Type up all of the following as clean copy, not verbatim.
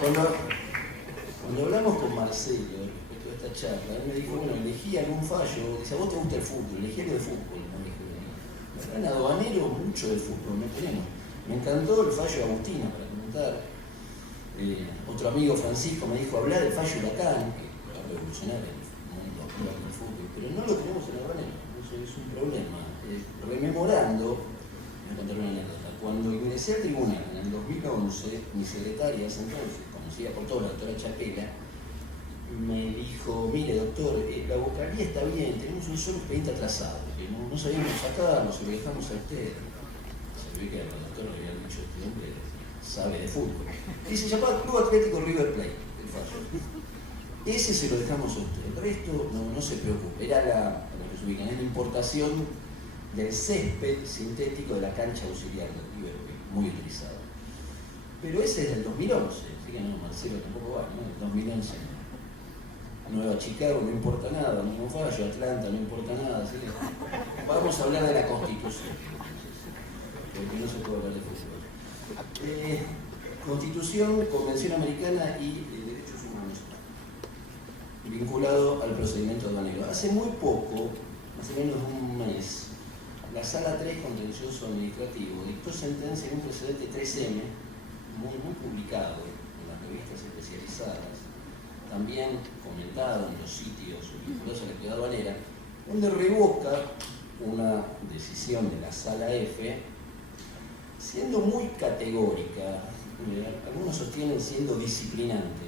cuando hablamos con Marcelo respecto a esta charla, él me dijo, bueno, elegí algún fallo, dice, a vos te gusta el fútbol, elegí algo de fútbol, me dijo. Acá en Aduanero mucho del fútbol, no tenemos. Me encantó el fallo de Agustina para comentar. Otro amigo Francisco me dijo, hablar del fallo Huracán, que va a revolucionar el mundo actual del fútbol, pero no lo tenemos en Aduanero, eso es un problema. Rememorando, voy a contar una anécdota, cuando ingresé al tribunal en el 2011, mi secretaria entonces, conocida por todos, la doctora Chapela, me dijo, mire doctor, la vocalía está bien, tenemos un solo expediente atrasado, que no sabíamos sacarlo, se lo dejamos a usted. Se ve que al doctor le habían dicho este hombre sabe de fútbol. Y se llamaba Club Atlético River Plate, el fallo. Ese se lo dejamos a usted, el resto no se preocupe, era la importación del césped sintético de la cancha auxiliar del River Plate, muy utilizado. Pero ese es del 2011, así que no, Marcelo tampoco va, ¿no? El 2011. Nueva Chicago, no importa nada, mismo fallo, Atlanta, no importa nada, así que vamos a hablar de la Constitución, porque no se puede hablar de fútbol. Constitución, Convención Americana y Derechos Humanos, vinculado al procedimiento aduanero. Hace muy poco, más o menos un mes, la Sala 3 Contencioso Administrativo dictó sentencia en un precedente 3M, muy publicado en las revistas especializadas, también comentado en los sitios vinculados a la actividad aduanera, donde revoca una decisión de la Sala F, siendo muy categórica, algunos sostienen siendo disciplinante.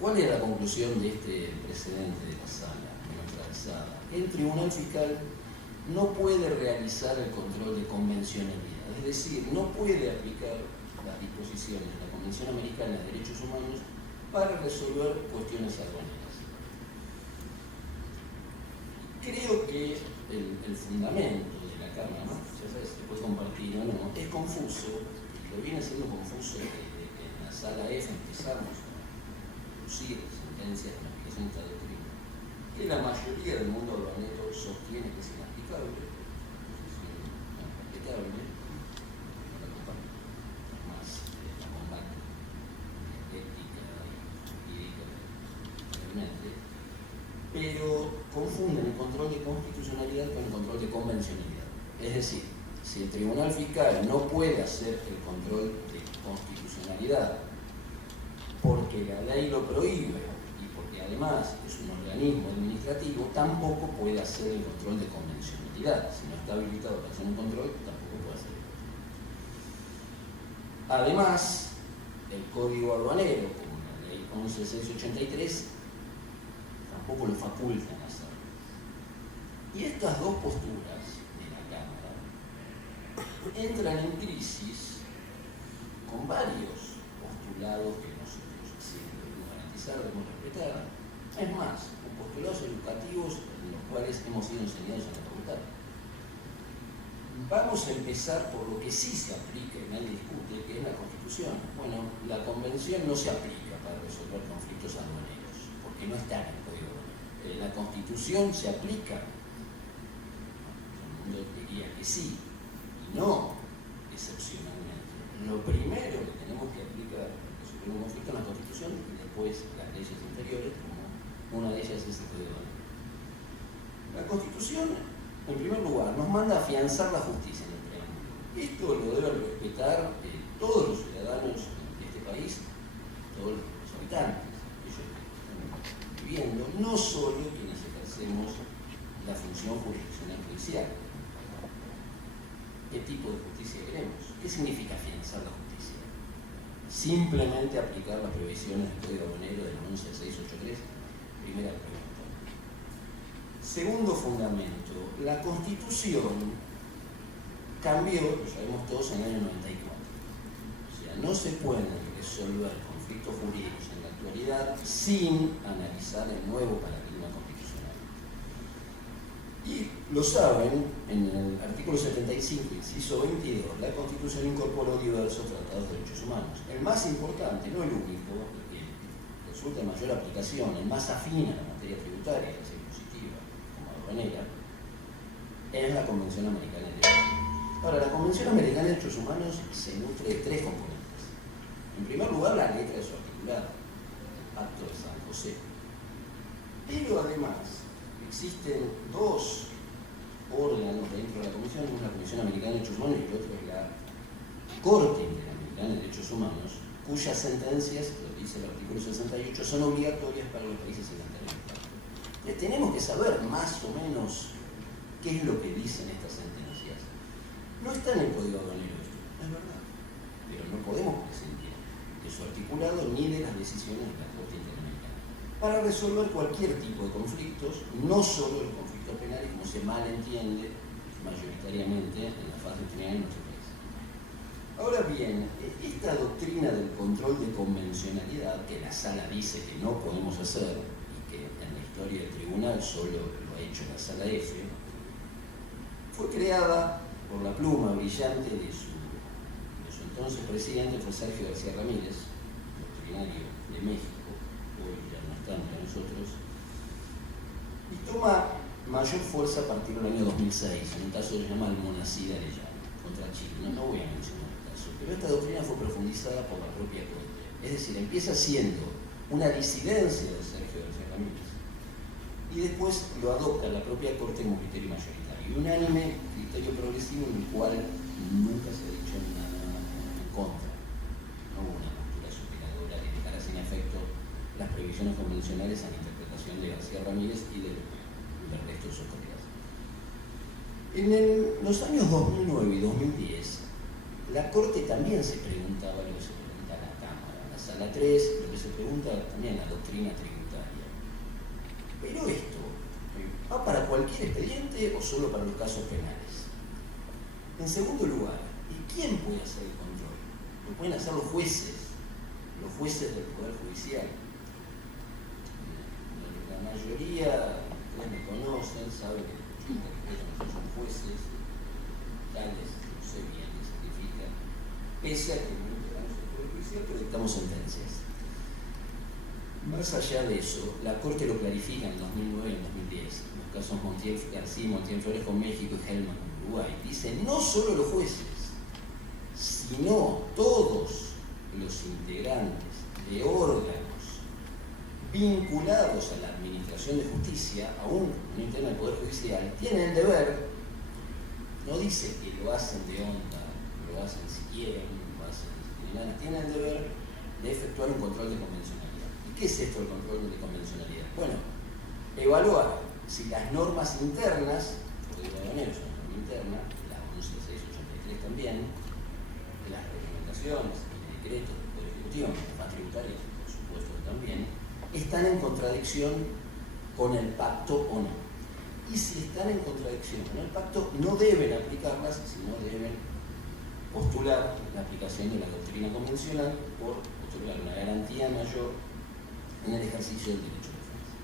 ¿Cuál era la conclusión de este precedente de la Sala, de nuestra alzada? El Tribunal Fiscal no puede realizar el control de convencionalidad, es decir, no puede aplicar las disposiciones de la Convención Americana de Derechos Humanos para resolver cuestiones aduaneras. Creo que el fundamento de la Cámara, ya sabes, se puede compartir o no, es confuso, lo viene siendo confuso desde que en la Sala F empezamos a producir sentencias de aplicación de esta doctrina, que la mayoría del mundo aduanero sostiene que es inaplicable, es inapplicable, más la combate ética y jurídica, pero confunden el control de constitucionalidad con el control de convencionalidad. Es decir, si el Tribunal Fiscal no puede hacer el control de constitucionalidad porque la ley lo prohíbe y porque además es un organismo administrativo, tampoco puede hacer el control de convencionalidad. Si no está habilitado para hacer un control, tampoco puede hacer el control. Además, el Código Aduanero, como la ley 11.683, tampoco lo facultan a hacerlo. Y estas dos posturas de la Cámara entran en crisis con varios postulados que nosotros siempre debemos garantizar, debemos respetar. Es más, con postulados educativos en los cuales hemos sido enseñados en la facultad. Vamos a empezar por lo que sí se aplica y nadie discute, que es la Constitución. Bueno, la Convención no se aplica para resolver conflictos aduaneros, porque no está en el Código Aduanero. La Constitución se aplica. Todo el mundo diría que sí, y no excepcionalmente. Lo primero que tenemos que aplicar para resolver un conflicto es la Constitución y después las leyes interiores, como una de ellas es el Código Aduanero. La Constitución, en primer lugar, nos manda a afianzar la justicia en el preámbulo. Esto lo deben respetar todos los ciudadanos de este país, todos los habitantes, ellos que están viviendo, no solo quienes ejercemos la función jurisdiccional judicial. ¿Qué tipo de justicia queremos? ¿Qué significa afianzar la justicia? Simplemente aplicar las previsiones del Código Aduanero del 11.683, primera pregunta. Segundo fundamento, la Constitución cambió, lo sabemos todos, en el año 94. O sea, no se pueden resolver conflictos jurídicos en la actualidad sin analizar el nuevo paradigma constitucional. Y lo saben, en el artículo 75, inciso 22, la Constitución incorporó diversos tratados de derechos humanos. El más importante, no el único, el que resulta de mayor aplicación, el más afín a la materia tributaria, que es impositiva, como aduanera, es la Convención Americana de Derechos Humanos. Ahora, la Convención Americana de Derechos Humanos se nutre de tres componentes. En primer lugar, la letra de su articulado, Pacto de San José. Pero además, existen dos órganos dentro de la Comisión, una es la Comisión Americana de Derechos Humanos y el otro es la Corte Interamericana de Derechos Humanos, cuyas sentencias, lo dice el artículo 68, son obligatorias para los países signatarios del pacto. Tenemos que saber más o menos qué es lo que dicen estas sentencias. No está en el Código Aduanero esto, es verdad, pero no podemos prescindir de su articulado ni de las decisiones de la Corte Interamericana para resolver cualquier tipo de conflictos, no solo los conflictos penales, como se malentiende mayoritariamente en la fase penal en nuestro país. Ahora bien, esta doctrina del control de convencionalidad, que la Sala dice que no podemos hacer, y que en la historia del tribunal solo lo ha hecho la Sala F, fue creada por la pluma brillante de su entonces presidente, fue Sergio García Ramírez, doctrinario de México, hoy ya no está entre nosotros, y toma mayor fuerza a partir del año 2006, en un caso que se llama Almonacid Arellano, contra Chile. No voy a mencionar el caso, pero esta doctrina fue profundizada por la propia Corte. Es decir, empieza siendo una disidencia de Sergio García Ramírez y después lo adopta la propia Corte como criterio mayoritario. Y unánime, criterio progresivo en el cual nunca se ha dicho nada en contra. No hubo una postura superadora que dejara sin efecto las previsiones convencionales a la interpretación de García Ramírez y del resto de sus colegas. En los años 2009 y 2010, la Corte también se preguntaba lo que se pregunta a la Cámara, en la Sala 3, lo que se pregunta también a la doctrina tributaria. Pero esto, ¿va para cualquier expediente o solo para los casos penales? En segundo lugar, ¿y quién puede hacer el control? Lo pueden hacer los jueces del Poder Judicial. La mayoría, ustedes me conocen, saben que no son jueces, tales, no sé bien qué significa, pese a que no integramos el Poder Judicial, pero dictamos sentencias. Más allá de eso, la Corte lo clarifica en 2009 y en 2010, en los casos Montiel García, Montiel Flores con México y Hellman con Uruguay. Dice, no solo los jueces, sino todos los integrantes de órganos vinculados a la administración de justicia, aún no interna del Poder Judicial, tienen el deber, no dice que lo hacen de onda, lo hacen si quieren, lo hacen si tienen ganas, tienen el deber de efectuar un control de convencionalidad. ¿Y qué es esto del control de convencionalidad? Bueno, evaluar si las normas internas, Código Aduanero es una norma interna, la 11683 también, las recomendaciones y decretos del Poder Ejecutivo, las tributarias, por supuesto también, están en contradicción con el pacto o no. Y si están en contradicción con el pacto, no deben aplicarlas, sino deben postular la aplicación de la doctrina convencional por postular una garantía mayor en el ejercicio del derecho de defensa.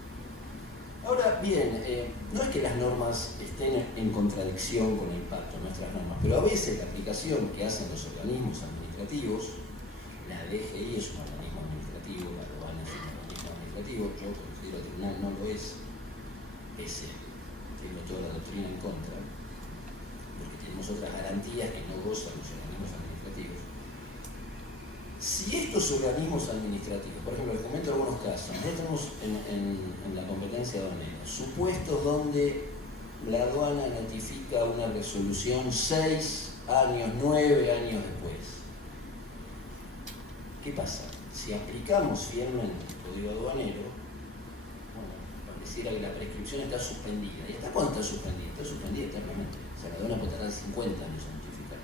Ahora bien, no es que las normas estén en contradicción con el pacto, nuestras normas, pero a veces la aplicación que hacen los organismos administrativos, la DGI es un organismo administrativo, la aduana es un organismo administrativo, yo considero que el tribunal no lo es, pese tengo toda la doctrina en contra, porque tenemos otras garantías que no gozan los organismos administrativos. Si estos organismos administrativos, por ejemplo, les comento algunos casos, nosotros tenemos en la competencia aduanera supuestos donde la aduana notifica una resolución 6 años, 9 años después. ¿Qué pasa? Si aplicamos fielmente el Código Aduanero, bueno, pareciera que la prescripción está suspendida. ¿Y hasta cuándo está suspendida? Está suspendida eternamente. O sea, la aduana puede tardar 50 años en notificar.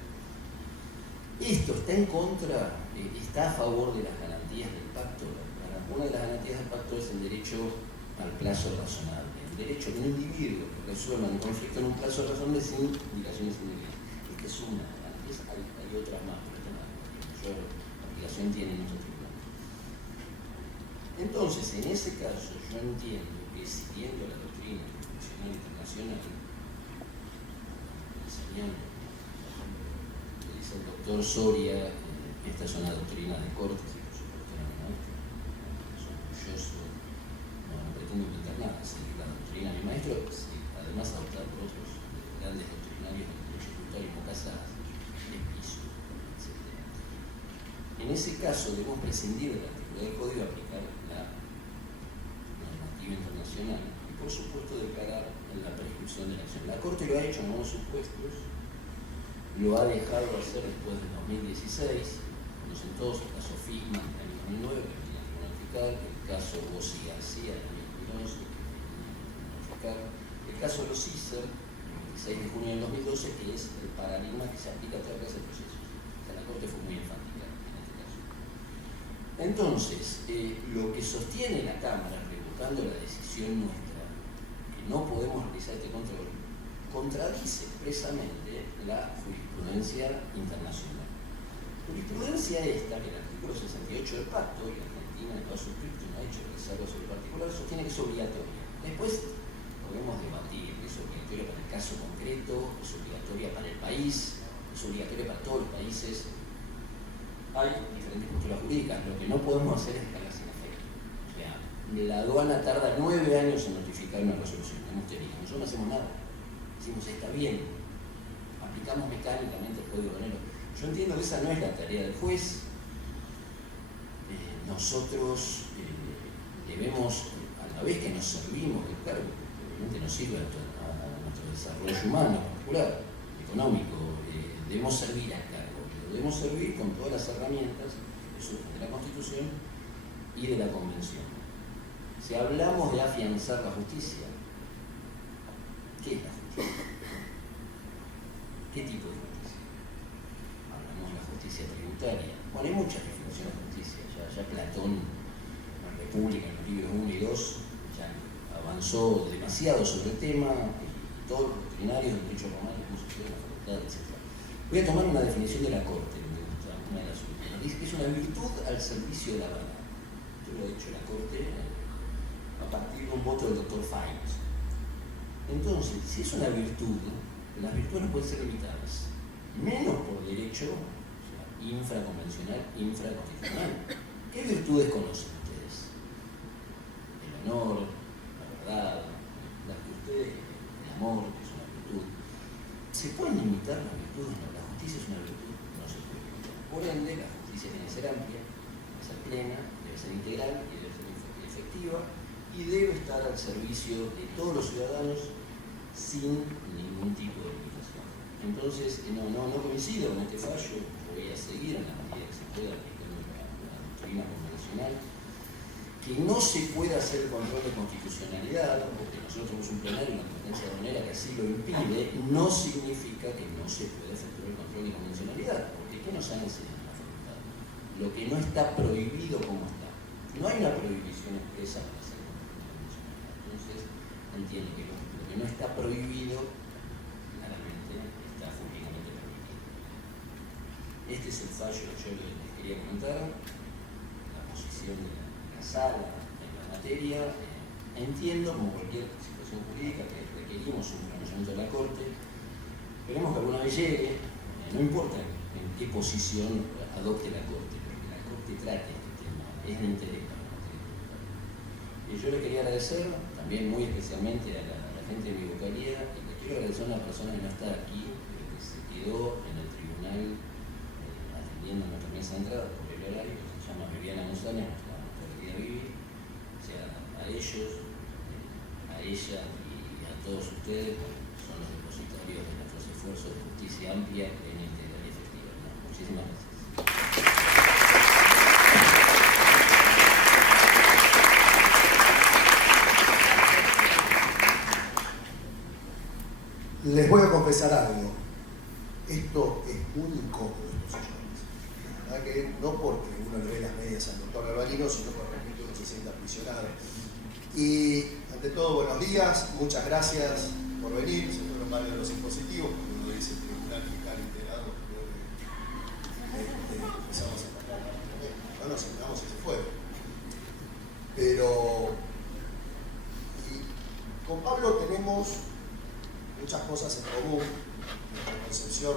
Esto está en contra, está a favor de las garantías del pacto. Una de las garantías del pacto es el derecho al plazo razonable, el derecho de un individuo que resuelva un conflicto en un plazo razonable sin dilaciones indebidas. Esta es una garantía, hay otras más, pero esta es la mayor aplicación tiene nuestro tribunal. Entonces, en ese caso, yo entiendo que siguiendo la doctrina constitucional internacional, enseñando, le dice el doctor Soria, esta es una doctrina de cortes, y por supuesto era mi maestro, soy orgulloso, no pretendo inventar nada, seguir la doctrina de mi maestro, además adoptada por otros grandes doctrinarios del derecho tributario como Casadas, Lepizo, etc. En En ese caso debemos prescindir del artículo del código y aplicar la normativa internacional y por supuesto declarar en la prescripción de la acción. La Corte lo ha hecho en algunos supuestos, lo ha dejado hacer después del 2016, conocen todos el caso Figman del año 2009, que venía a modificar, el caso Bossi García del año 2011, que venía a modificar, el caso de los CISER, el 6 de junio del 2012, que es el paradigma que se aplica a toda clase de procesos. O sea, la Corte fue muy enfática en este caso. Entonces, lo que sostiene la Cámara, rebutando la decisión nuestra, que no podemos realizar este control, contradice expresamente la jurisprudencia internacional. Jurisprudencia esta, que el artículo 68 del pacto, y Argentina lo ha suscrito y no ha hecho reservas sobre el particular, sostiene que es obligatoria. Después podemos debatir, es obligatoria para el caso concreto, es obligatoria para el país, es obligatoria para todos los países. Hay diferentes posturas jurídicas, lo que no podemos hacer es dejarla sin efecto. O sea, la aduana tarda 9 años en notificar una resolución, hemos tenido. Nosotros no hacemos nada. Decimos, está bien, aplicamos mecánicamente el código aduanero. Yo entiendo que esa no es la tarea del juez. Nosotros debemos, a la vez que nos servimos del cargo, obviamente nos sirve a nuestro desarrollo humano en particular, económico, debemos servir al cargo, pero debemos servir con todas las herramientas de la Constitución y de la Convención. Si hablamos de afianzar la justicia, ¿qué es la justicia? ¿Qué tipo de justicia? Hablamos de la justicia tributaria. Bueno, hay muchas definiciones de justicia. Ya Platón, en República, en los libros 1 y 2, ya avanzó demasiado sobre el tema, todos los doctrinarios del derecho romano, incluso de la facultad, etc. Voy a tomar una definición de la Corte, que me gusta, una de las últimas. Dice que es una virtud al servicio de la verdad. Esto lo ha dicho la Corte a partir de un voto del doctor Fines. Entonces, si es una virtud, las virtudes no pueden ser limitadas, menos por derecho, o sea, infraconvencional, infraconstitucional. ¿Qué virtudes conocen ustedes? El honor, la verdad, las que ustedes, el amor, que es una virtud. ¿Se pueden limitar las virtudes? No, la justicia es una virtud, no se puede limitar. Por ende, la justicia tiene que ser amplia, debe ser plena, debe ser integral y debe ser efectiva y debe estar al servicio de todos los ciudadanos sin ningún tipo de limitación. Entonces, no coincido con este fallo, voy a seguir en la medida que se pueda aplicando la doctrina convencional, que no se puede hacer control de constitucionalidad, porque nosotros tenemos un plenario y una competencia aduanera que así lo impide, no significa que no se pueda efectuar el control de convencionalidad, porque ¿qué nos han enseñado en la facultad? Lo que no está prohibido como está. No hay una prohibición expresa para hacer control de convencionalidad. Entonces, entiendo que lo que no está prohibido, claramente está jurídicamente permitido. Este es el fallo que yo les quería comentar, la posición de la sala en la materia. Entiendo, como cualquier situación jurídica, que requerimos un pronunciamiento de la Corte. Esperemos que alguna vez llegue, no importa en qué posición adopte la Corte, porque la Corte trate este tema, es de interés para la materia tributaria. Y yo le quería agradecer, también muy especialmente a la gente de mi vocalía, y le quiero agradecer a una persona que no está aquí, pero que se quedó en el tribunal atendiendo nuestra mesa de entrada por el horario, que se llama Viviana González, nuestra querida Vivi. O sea, a ellos, a ella y a todos ustedes, son los depositarios de nuestros esfuerzos de justicia amplia, plena, integral y efectiva. ¿No? Muchísimas gracias. Les voy a confesar algo. Esto es muy incómodo, estos sillones. La verdad que no porque uno le ve las medias al doctor Alvarino, sino porque realmente uno se sienta aprisionado. Y ante todo, buenos días, muchas gracias por venir. Se fueron varios de los dispositivos, porque uno dice tribunal fiscal integrado, creo que empezamos a atacar. No nos sentamos y se fueron. Pero con Pablo tenemos muchas cosas en común, nuestra concepción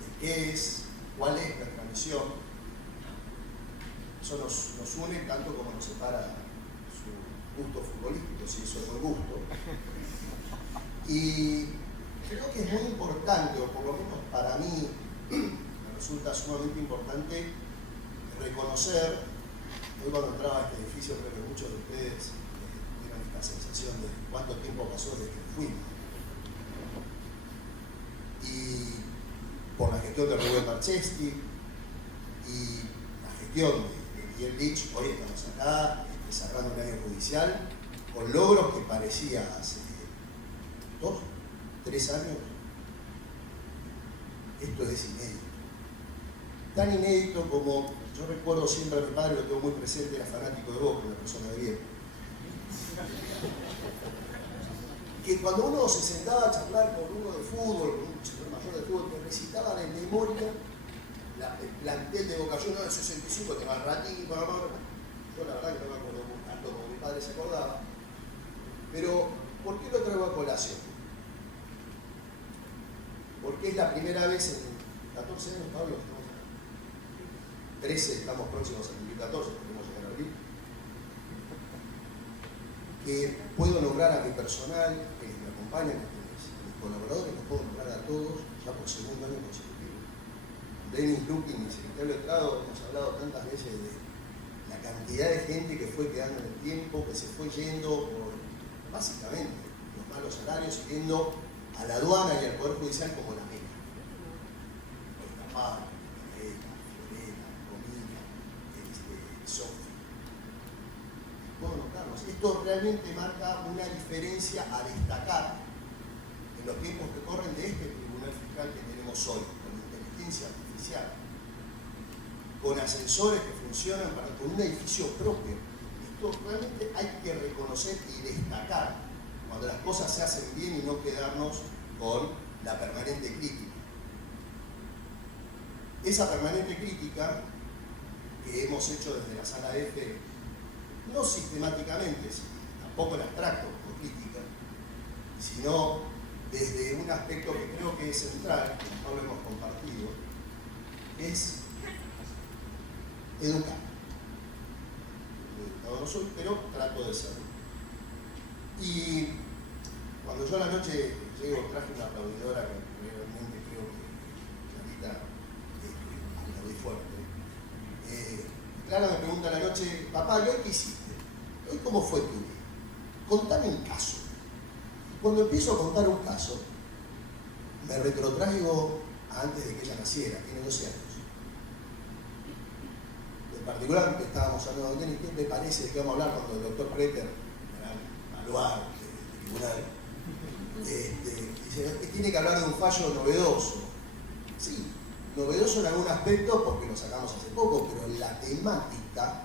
de qué es, cuál es nuestra misión. Eso nos une tanto como nos separa su gusto futbolístico, si eso es buen gusto. Y creo que es muy importante, o por lo menos para mí, para los resulta sumamente importante reconocer. Hoy cuando entraba a este edificio creo que muchos de ustedes tuvieron esta sensación de cuánto tiempo pasó desde que fuimos. Y por la gestión de Rubén Marcheschi y la gestión de Miguel Lich, hoy estamos acá cerrando un año judicial con logros que parecía hace 2, 3 años. Esto es inédito. Tan inédito como yo recuerdo siempre a mi padre, lo tengo muy presente, era fanático de Boca, una persona de bien. Que cuando uno se sentaba a charlar con uno de fútbol, con un señor mayor de fútbol, que recitaba de memoria el plantel de Boca Juniors del 65, te va Ratín, yo la verdad que no me acuerdo tanto como mi padre se acordaba. Pero, ¿por qué lo traigo a colación? Porque es la primera vez en 14 años, Pablo, 13, estamos próximos a cumplir 14, podemos llegar a abril, que puedo nombrar a mi personal, que me acompañan, a mis colaboradores, los puedo nombrar a todos, ya por segundo año consecutivo. Denis Lukin, mi secretario de Estado, hemos hablado tantas veces de la cantidad de gente que fue quedando en el tiempo, que se fue yendo por, básicamente, los malos salarios, yendo a la aduana y al Poder Judicial como la meca. Pablo, Florena, Romina, Sofía. Puedo notarlos. Esto realmente marca una diferencia a destacar en los tiempos que corren de este tribunal fiscal que tenemos hoy, con inteligencia artificial, con ascensores que funcionan con un edificio propio. Esto realmente hay que reconocer y destacar cuando las cosas se hacen bien y no quedarnos con la permanente crítica. Esa permanente crítica que hemos hecho desde la sala F, no sistemáticamente, tampoco en abstracto como crítica, sino desde un aspecto que creo que es central, que no lo hemos compartido, es educar. Educador no soy, pero trato de serlo. Y cuando yo a la noche llego, traje una aplaudidora que realmente creo que ahorita aplaudí fuerte. Clara me pregunta a la noche, papá, ¿y hoy qué hiciste? ¿Hoy cómo fue tu día? Contame un caso. Cuando empiezo a contar un caso, me retrotraigo a antes de que ella naciera, tiene 12 años. En particular, que estábamos hablando de ¿qué te parece de qué vamos a hablar cuando el doctor Preter, gran baluarte del tribunal, dice, tiene que hablar de un fallo novedoso? Sí, novedoso en algún aspecto porque lo sacamos hace poco, pero la temática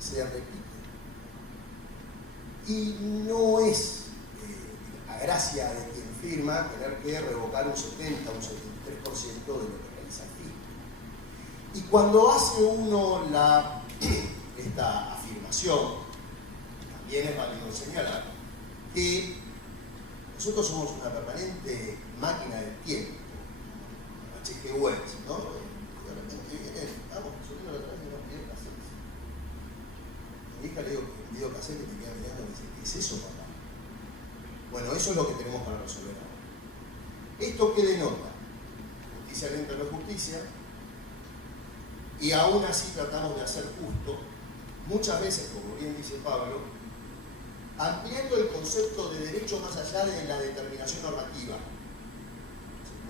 se repite. Y no es a gracia de quien firma tener que revocar un 70, un 73% de lo que realiza el fisco. Y cuando hace uno esta afirmación, también es válido señalar que nosotros somos una permanente máquina del tiempo, H.G. Wells, ¿no? De repente viene, vamos, subiendo la traje de unos videocassettes. A mi hija le digo que un videocassette que me queda mirando y me dice, ¿qué es eso, papá? Bueno, eso es lo que tenemos para resolver ahora. ¿Esto qué denota? Justicia dentro de la justicia, y aún así tratamos de hacer justo, muchas veces, como bien dice Pablo, ampliando el concepto de derecho más allá de la determinación normativa.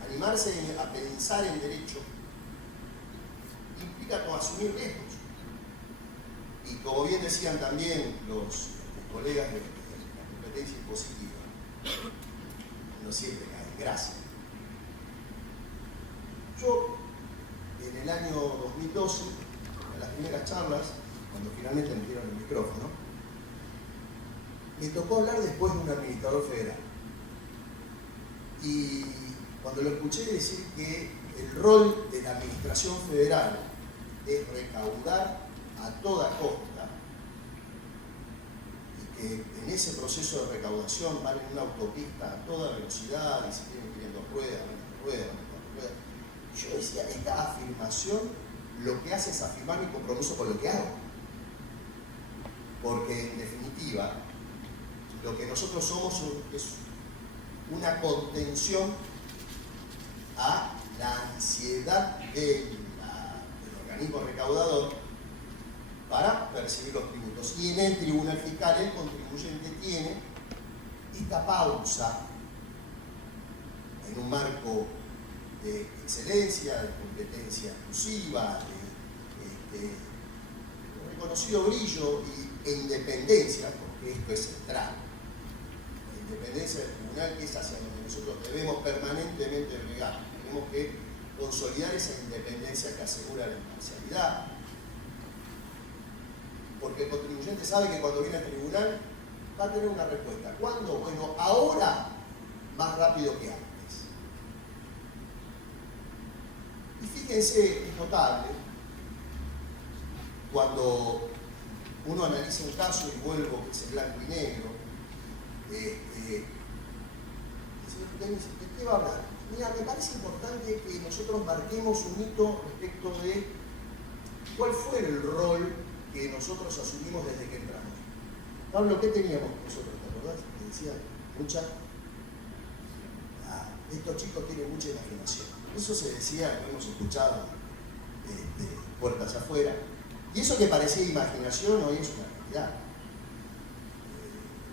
Animarse a pensar en derecho implica asumir riesgos. Y como bien decían también los colegas de la competencia impositiva, no siempre cae en gracia. Yo, en el año 2012, en las primeras charlas, cuando finalmente me dieron el micrófono, me tocó hablar después de un administrador federal. Y cuando lo escuché decir que el rol de la administración federal es recaudar a toda costa, y que en ese proceso de recaudación van en una autopista a toda velocidad, y si tienen que ir en 2 ruedas, van en 2 ruedas, van en 4 ruedas. Yo decía, esta afirmación lo que hace es afirmar mi compromiso con lo que hago. Porque en definitiva, lo que nosotros somos es una contención a la ansiedad del organismo recaudador para percibir los tributos. Y en el tribunal fiscal el contribuyente tiene esta pausa en un marco de excelencia, de competencia exclusiva, de reconocido brillo e independencia, porque esto es central. La independencia del tribunal, que es hacia donde nosotros debemos permanentemente regar. Tenemos que consolidar esa independencia que asegura la imparcialidad. Porque el contribuyente sabe que cuando viene al tribunal va a tener una respuesta. ¿Cuándo? Bueno, ahora más rápido que antes. Y fíjense, es notable, cuando uno analiza un caso, y vuelvo, que es el blanco y negro, ¿de qué va a hablar? Mira, me parece importante que nosotros marquemos un hito respecto de cuál fue el rol que nosotros asumimos desde que entramos. Pablo, ¿qué teníamos nosotros? ¿Te acordás? Me decía, estos chicos tienen mucha imaginación. Eso se decía, lo hemos escuchado de puertas afuera. Y eso que parecía imaginación hoy es una realidad.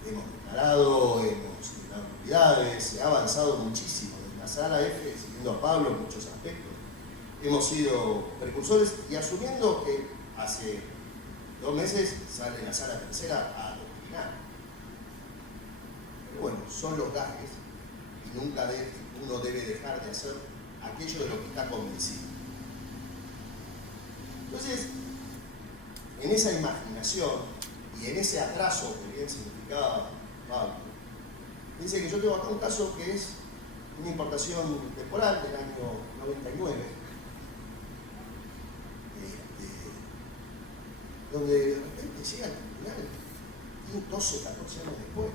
Hemos declarado, hemos generado novedades, se ha avanzado muchísimo. Desde la sala F, siguiendo a Pablo en muchos aspectos, hemos sido precursores y asumiendo que hace 2 meses sale la sala tercera a adoctrinar. Pero bueno, son los gajes y nunca uno debe dejar de hacer aquello de lo que está convencido. Entonces, en esa imaginación y en ese atraso que bien significaba Pablo, dice que yo tengo acá un caso que es una importación temporal del año 99, donde de repente llega al tribunal 12, 14 años después.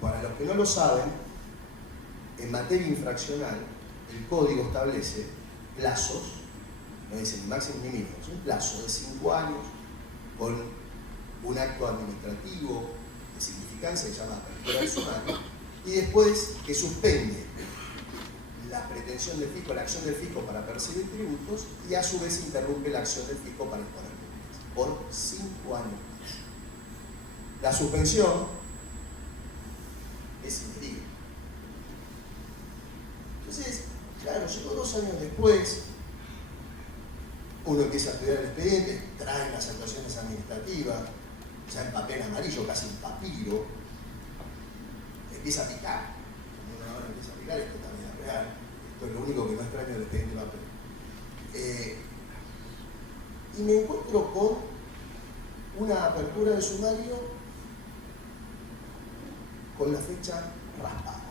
Para los que no lo saben, en materia infraccional, el código establece plazos, no dice ni máximo ni mínimo, es un plazo de 5 años con un acto administrativo de significancia que se llama apertura del sumario, y después que suspende la pretensión del fisco, la acción del fisco para percibir tributos, y a su vez interrumpe la acción del fisco para imponer multas por 5 años más. La suspensión es indefinible. Entonces, claro, llegó 2 años después, uno empieza a estudiar el expediente, trae las actuaciones administrativas, ya en papel amarillo, casi en papiro, empieza a picar. Cuando uno ahora empieza a picar, esto también es real. Esto es lo único que no extraño del expediente de papel. Y me encuentro con una apertura de sumario con la fecha raspada.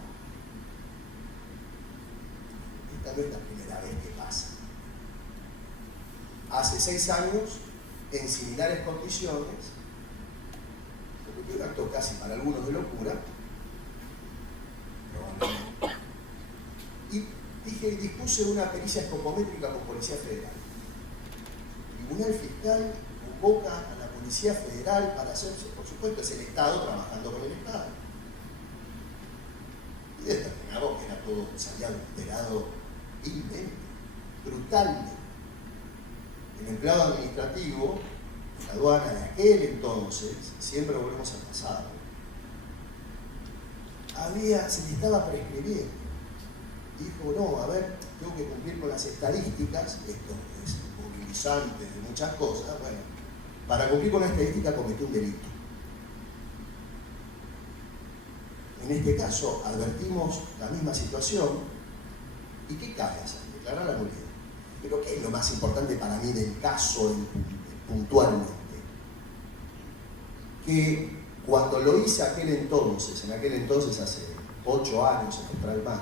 Esta no es la primera vez que pasa. Hace 6 años, en similares condiciones, se cometió un acto casi para algunos de locura, probablemente, y dispuse una pericia escopométrica con Policía Federal. El Tribunal Fiscal convoca a la Policía Federal para hacerse, por supuesto, es el Estado trabajando con el Estado. Y determinamos que era todo, se había alterado vilmente, brutalmente. El empleado administrativo, la aduana de aquel entonces, siempre volvemos al pasado, se le estaba prescribiendo. Dijo, no, a ver, tengo que cumplir con las estadísticas, esto es movilizante de muchas cosas, bueno, para cumplir con la estadística cometió un delito. En este caso, advertimos la misma situación, ¿y qué cabe hacer? Declarar la nulidad. Pero ¿qué es lo más importante para mí del caso puntualmente? Que cuando lo hice en aquel entonces hace 8 años en Austral Mar,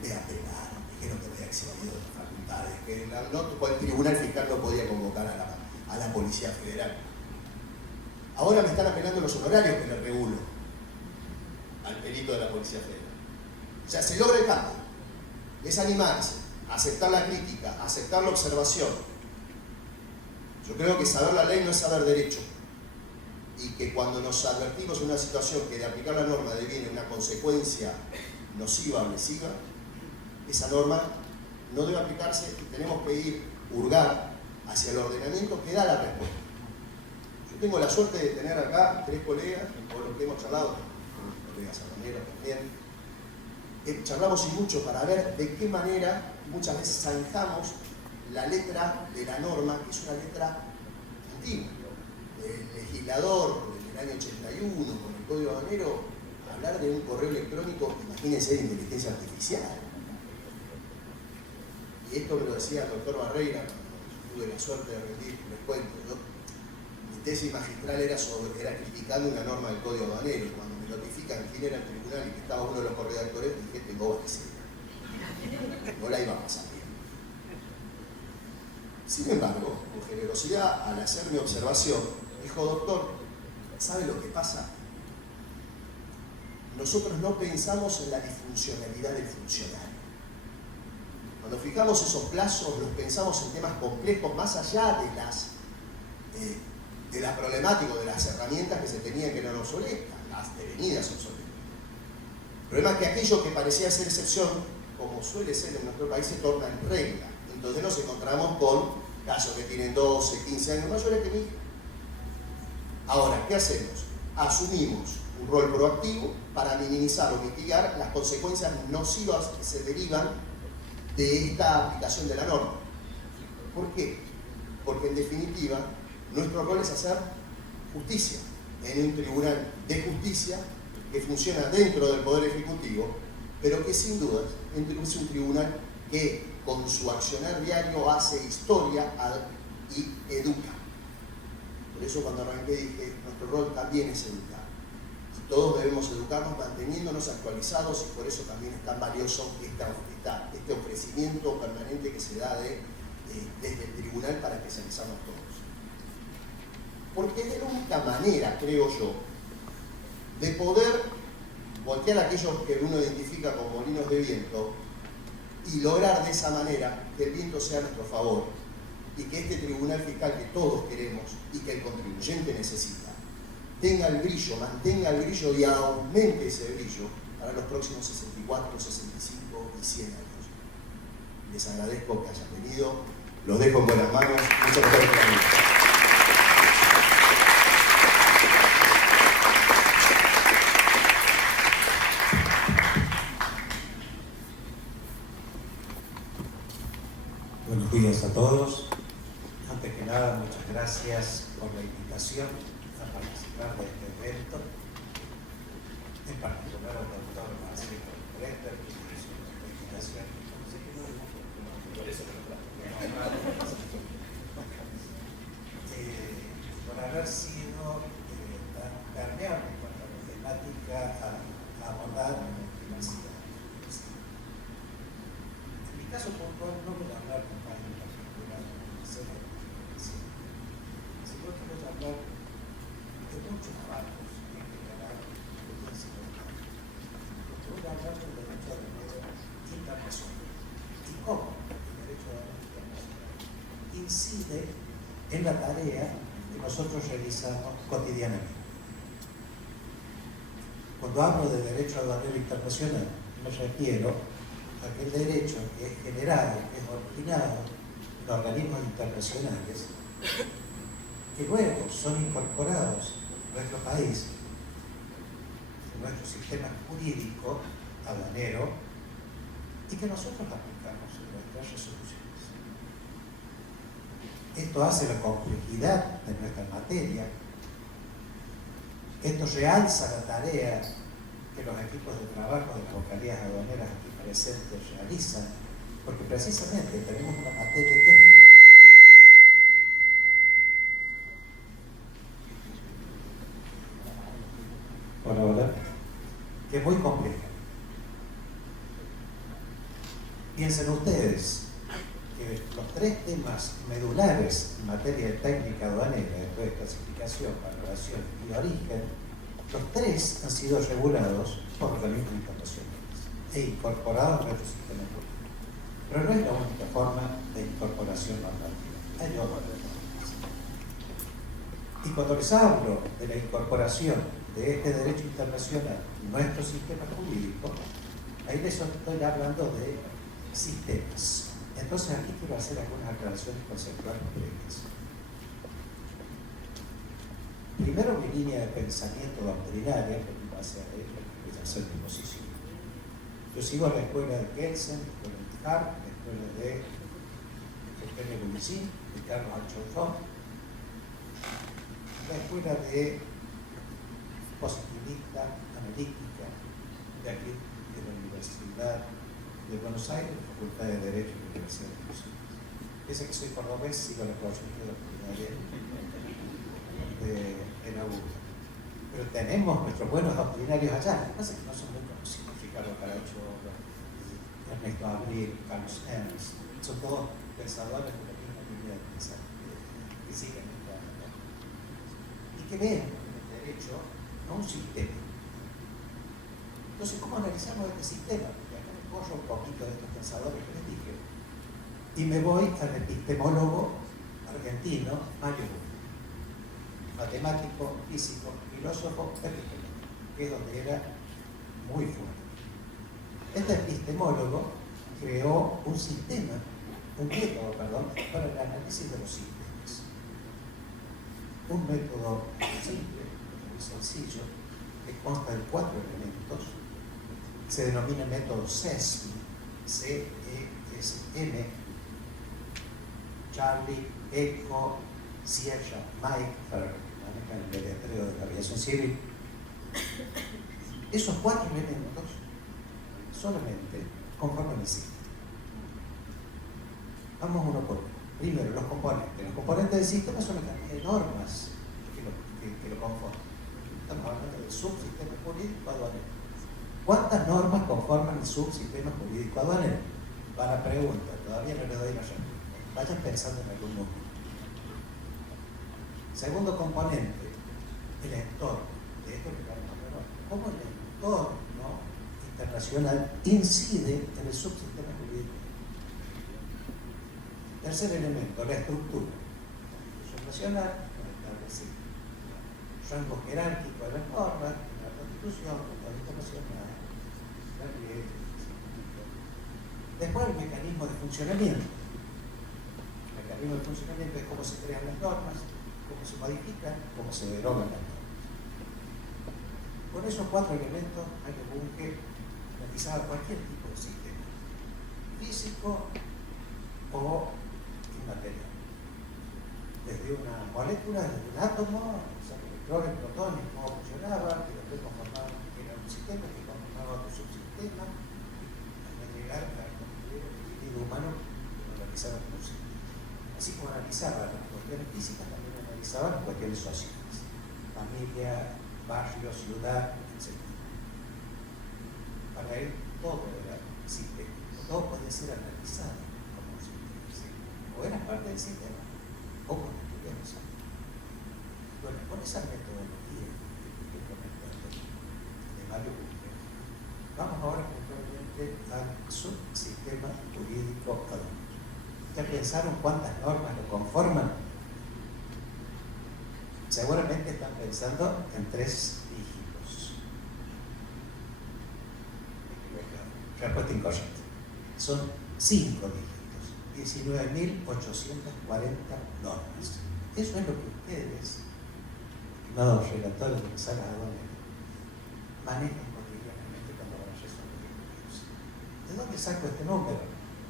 me apenaron, dijeron que me había excedido de facultades, que el Tribunal Fiscal no podía convocar a la Policía Federal. Ahora me están apelando los honorarios que le regulo al perito de la Policía Federal. O sea, se logra el cambio, es animarse, aceptar la crítica, aceptar la observación. Yo creo que saber la ley no es saber derecho, y que cuando nos advertimos en una situación que de aplicar la norma deviene una consecuencia nociva o lesiva, esa norma no debe aplicarse y tenemos que hurgar hacia el ordenamiento que da la respuesta. Yo tengo la suerte de tener acá 3 colegas, con los que hemos charlado, con colegas aduaneros también, charlamos y mucho para ver de qué manera muchas veces zanjamos la letra de la norma, que es una letra antigua. El legislador, en el año 81, con el Código Aduanero, hablar de un correo electrónico, imagínense, de inteligencia artificial. Y esto me lo decía el doctor Barreira, cuando tuve la suerte de rendir, les cuento. Mi tesis magistral era criticando una norma del Código Aduanero, y cuando me notifican quién era el tribunal y que estaba uno de los corredactores, dije, tengo vacía. No la iba a pasar bien. Sin embargo, con generosidad, al hacer mi observación, dijo, doctor, ¿sabe lo que pasa? Nosotros no pensamos en la disfuncionalidad del funcionario. Cuando fijamos esos plazos, los pensamos en temas complejos, más allá de la problemática, de las herramientas que se tenían que eran obsoletas, las devenidas obsoletas. El problema es que aquello que parecía ser excepción, como suele ser en nuestro país, se torna en regla. Entonces nos encontramos con casos que tienen 12, 15 años mayores que mi hija. Ahora, ¿qué hacemos? Asumimos un rol proactivo para minimizar o mitigar las consecuencias nocivas que se derivan de esta aplicación de la norma. ¿Por qué? Porque en definitiva, nuestro rol es hacer justicia en un tribunal de justicia que funciona dentro del Poder Ejecutivo, pero que sin duda es un tribunal que con su accionar diario hace historia y educa. Por eso cuando arranqué dije, nuestro rol también es educar. Y todos debemos educarnos manteniéndonos actualizados y por eso también es tan valioso este ofrecimiento permanente que se da desde el tribunal para especializarnos todos. Porque es la única manera, creo yo, de poder voltear aquellos que uno identifica como molinos de viento y lograr de esa manera que el viento sea a nuestro favor y que este tribunal fiscal que todos queremos y que el contribuyente necesita tenga el brillo, mantenga el brillo y aumente ese brillo para los próximos 64, 65 y 100 años. Les agradezco que hayan venido, los dejo en buenas manos. Muchas gracias por venir. Buenos días a todos. Antes que nada, muchas gracias por la invitación a participar de este evento. En particular al doctor Marcelo Brechter, que hizo una invitación. Por haber sido tan permeable con la temática a abordar en la universidad. En mi caso puntual no voy a hablar con más en particular sino que voy a hablar de muchos marcos en general que pienso voy a hablar del derecho de manera internacional y cómo el derecho de manera internacional incide en la tarea que nosotros realizamos cotidianamente. Cuando hablo de derecho aduanero internacional, me refiero a aquel derecho que es generado, que es originado en organismos internacionales, que luego son incorporados en nuestro país, en nuestro sistema jurídico aduanero, y que nosotros aplicamos en nuestras resoluciones. Esto hace la complejidad de nuestra materia. Esto realza la tarea que los equipos de trabajo de las vocalías aduaneras aquí presentes realizan, porque precisamente tenemos una materia técnica. Hola, que es muy compleja. Piensen ustedes que los 3 temas medulares en materia técnica aduanera, esto es clasificación, valoración y origen, los 3 han sido regulados por organismos internacionales e incorporados a nuestro sistema jurídico. Pero no es la única forma de incorporación normativa, hay otras formas. Y cuando les hablo de la incorporación de este derecho internacional en nuestro sistema jurídico, ahí les estoy hablando de sistemas. Entonces aquí quiero hacer algunas aclaraciones conceptuales previas. Primero, mi línea de pensamiento doctrinaria, que en base a la explicación de posición. Yo sigo la escuela de Kelsen, la escuela de Hart, la escuela de Eugenio Gumicín, de Carlos Alchonfón, la escuela de positivista, analítica, de aquí, de la Universidad de Buenos Aires, la Facultad de Derecho de la Universidad de Buenos Aires. Pese a que soy cordobés, sigo la filosofía doctrinaria de la UBA. Pero tenemos nuestros buenos doctrinarios allá. Lo que pasa es que no son muy conocidos. Ricardo Caracho, Ernesto Abril, Carlos Ernst, son todos pensadores de la misma línea de pensamiento que siguen esta y que ven en el derecho no un sistema. Entonces, ¿cómo analizamos este sistema? Porque acá me corro un poquito de estos pensadores que les dije y me voy al epistemólogo argentino Mario Bunge, matemático, físico, filósofo, epistemólogo, que es donde era muy fuerte. Este epistemólogo creó un sistema, un método, perdón, para el análisis de los sistemas. Un método simple, muy sencillo, que consta de 4 elementos, se denomina método CESM, C-E-S-M, Charlie, Echo, Sierra, Mike, para los que manejan el deletreo de la aviación civil. Esos 4 elementos solamente conforman el sistema. Vamos uno por uno. Primero, los componentes. Los componentes del sistema son la cantidad de normas que lo conforman. Estamos hablando del subsistema jurídico aduanero. ¿Cuántas normas conforman el subsistema jurídico aduanero? Para pregunta, todavía no le doy la respuesta. Vayan pensando en algún número. Segundo componente, el entorno. De esto que vamos a hablar. ¿Cómo el entorno internacional incide en el subsistema jurídico? Tercer elemento, la estructura. La Constitución Nacional establece rango jerárquico de las normas, la Constitución, el Código Internacional, la ley. Después el mecanismo de funcionamiento. El mecanismo de funcionamiento es cómo se crean las normas, cómo se modifican, cómo se derogan las normas. Con esos 4 elementos hay que analizar cualquier tipo de sistema, físico o inmaterial. Desde una molécula, desde un átomo, electrones, protones, cómo funcionaba, que después conformaban que era un sistema, que conformaba otro subsistema, hasta llegar a constituir el individuo humano que lo analizaba como un sistema. Así como analizaba las cuestiones físicas, también analizaba las cuestiones sociales, familia, barrio, ciudad, etc. Para él todo era sistema, todo podía ser analizado como un sistema. O era parte del sistema, o constituía el sistema. Bueno, con esa metodología que estoy comentando de Mario Bunge, vamos ahora puntualmente al subsistema jurídico aduanero. ¿Ya pensaron cuántas normas lo conforman? Seguramente están pensando en 3 dígitos. Respuesta incorrecta. Son 5 dígitos, 19.840 normas. Eso es lo que ustedes, estimados relatores de salas aduaneras, manejan cotidianamente cuando van a resolver problemas. ¿De dónde saco este número?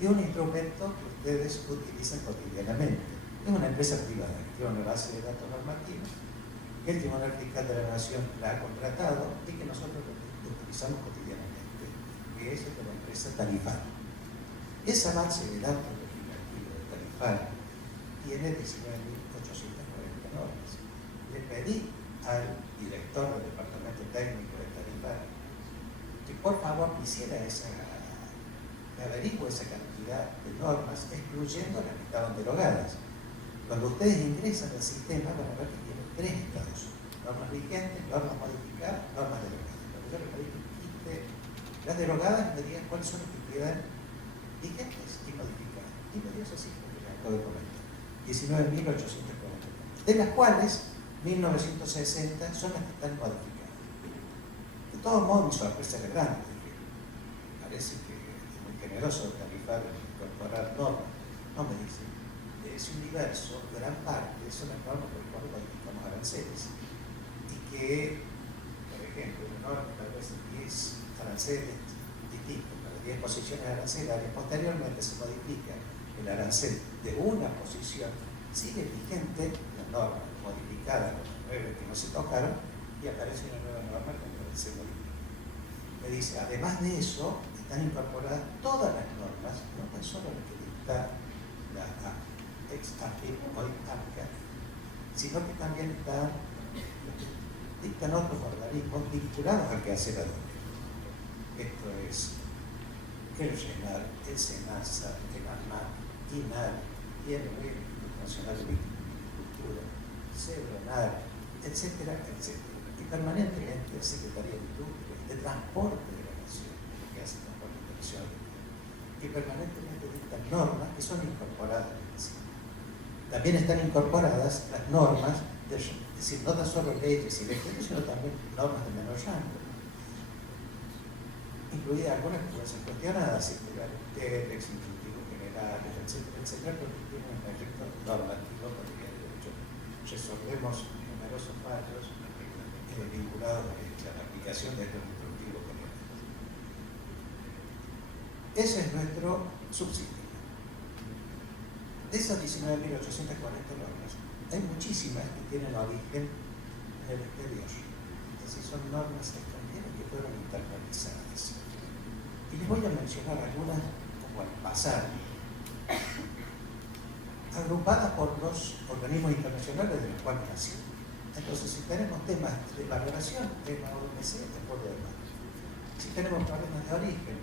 De un instrumento que ustedes utilizan cotidianamente. Es una empresa privada que tiene una base de datos normativa, que el Tribunal Fiscal de la Nación la ha contratado y que nosotros utilizamos cotidianamente, que es el de la empresa Tarifar. Esa base de datos legislativa de Tarifar tiene 19.840 normas. Le pedí al director del departamento técnico de Tarifar que por favor me hiciera me averigüe esa cantidad de normas, excluyendo las que estaban derogadas. Cuando ustedes ingresan al sistema van a ver que tienen 3 estados: normas vigentes, normas modificadas, normas derogadas. Cuando yo les pedí que quite las derogadas, me digan cuáles son las que quedan vigentes y modificadas. Y me dio esa cifra que les acabo de comentar: 19.840, de las cuales 1.960 son las que están modificadas. De todos modos, mi sorpresa era grande, porque parece que es muy generoso el Tarifar participar en incorporar normas. No, me dice, ese universo, gran parte, son las normas por las cuales modificamos aranceles. Y que, por ejemplo, una norma tal vez 10 aranceles distintos, para 10 posiciones arancelarias, posteriormente se modifica el arancel de una posición, sigue vigente la norma modificada con las 9 que no se tocaron y aparece una nueva norma con la que se modifica. Me dice, además de eso, están incorporadas todas las normas, no tan solo las que dicta la ex-AFI o ARCA, sino que también dictan otros organismos vinculados al quehacer aduanero. Esto es el RENAR, el SENASA, el ANMAT, INAR, el Instituto Nacional de Viticultura, CEBRONAR, etcétera, etcétera. Y permanentemente la Secretaría de Industria, de Transporte de la Nación, que hace transporte internacional, que permanentemente dictan normas que son incorporadas en el CIE. También están incorporadas las normas, es decir, no tan solo leyes y decretos, sino también normas de menor rango, incluidas algunas que pueden ser cuestionadas, el Instituto General, etcétera, etcétera, porque tienen un efecto normativo con el que de hecho resolvemos numerosos fallos vinculados a la aplicación de estos instructivos generales. Ese es nuestro subsistema. De esas 19.840 normas, hay muchísimas que tienen origen en el exterior. Es decir, son normas extranjeras que fueron internalizadas. Y les voy a mencionar algunas como al pasar, agrupadas por los organismos internacionales de los cuales nació. Entonces, si tenemos temas de valoración, tema OMC, después de demás. Si tenemos problemas de origen,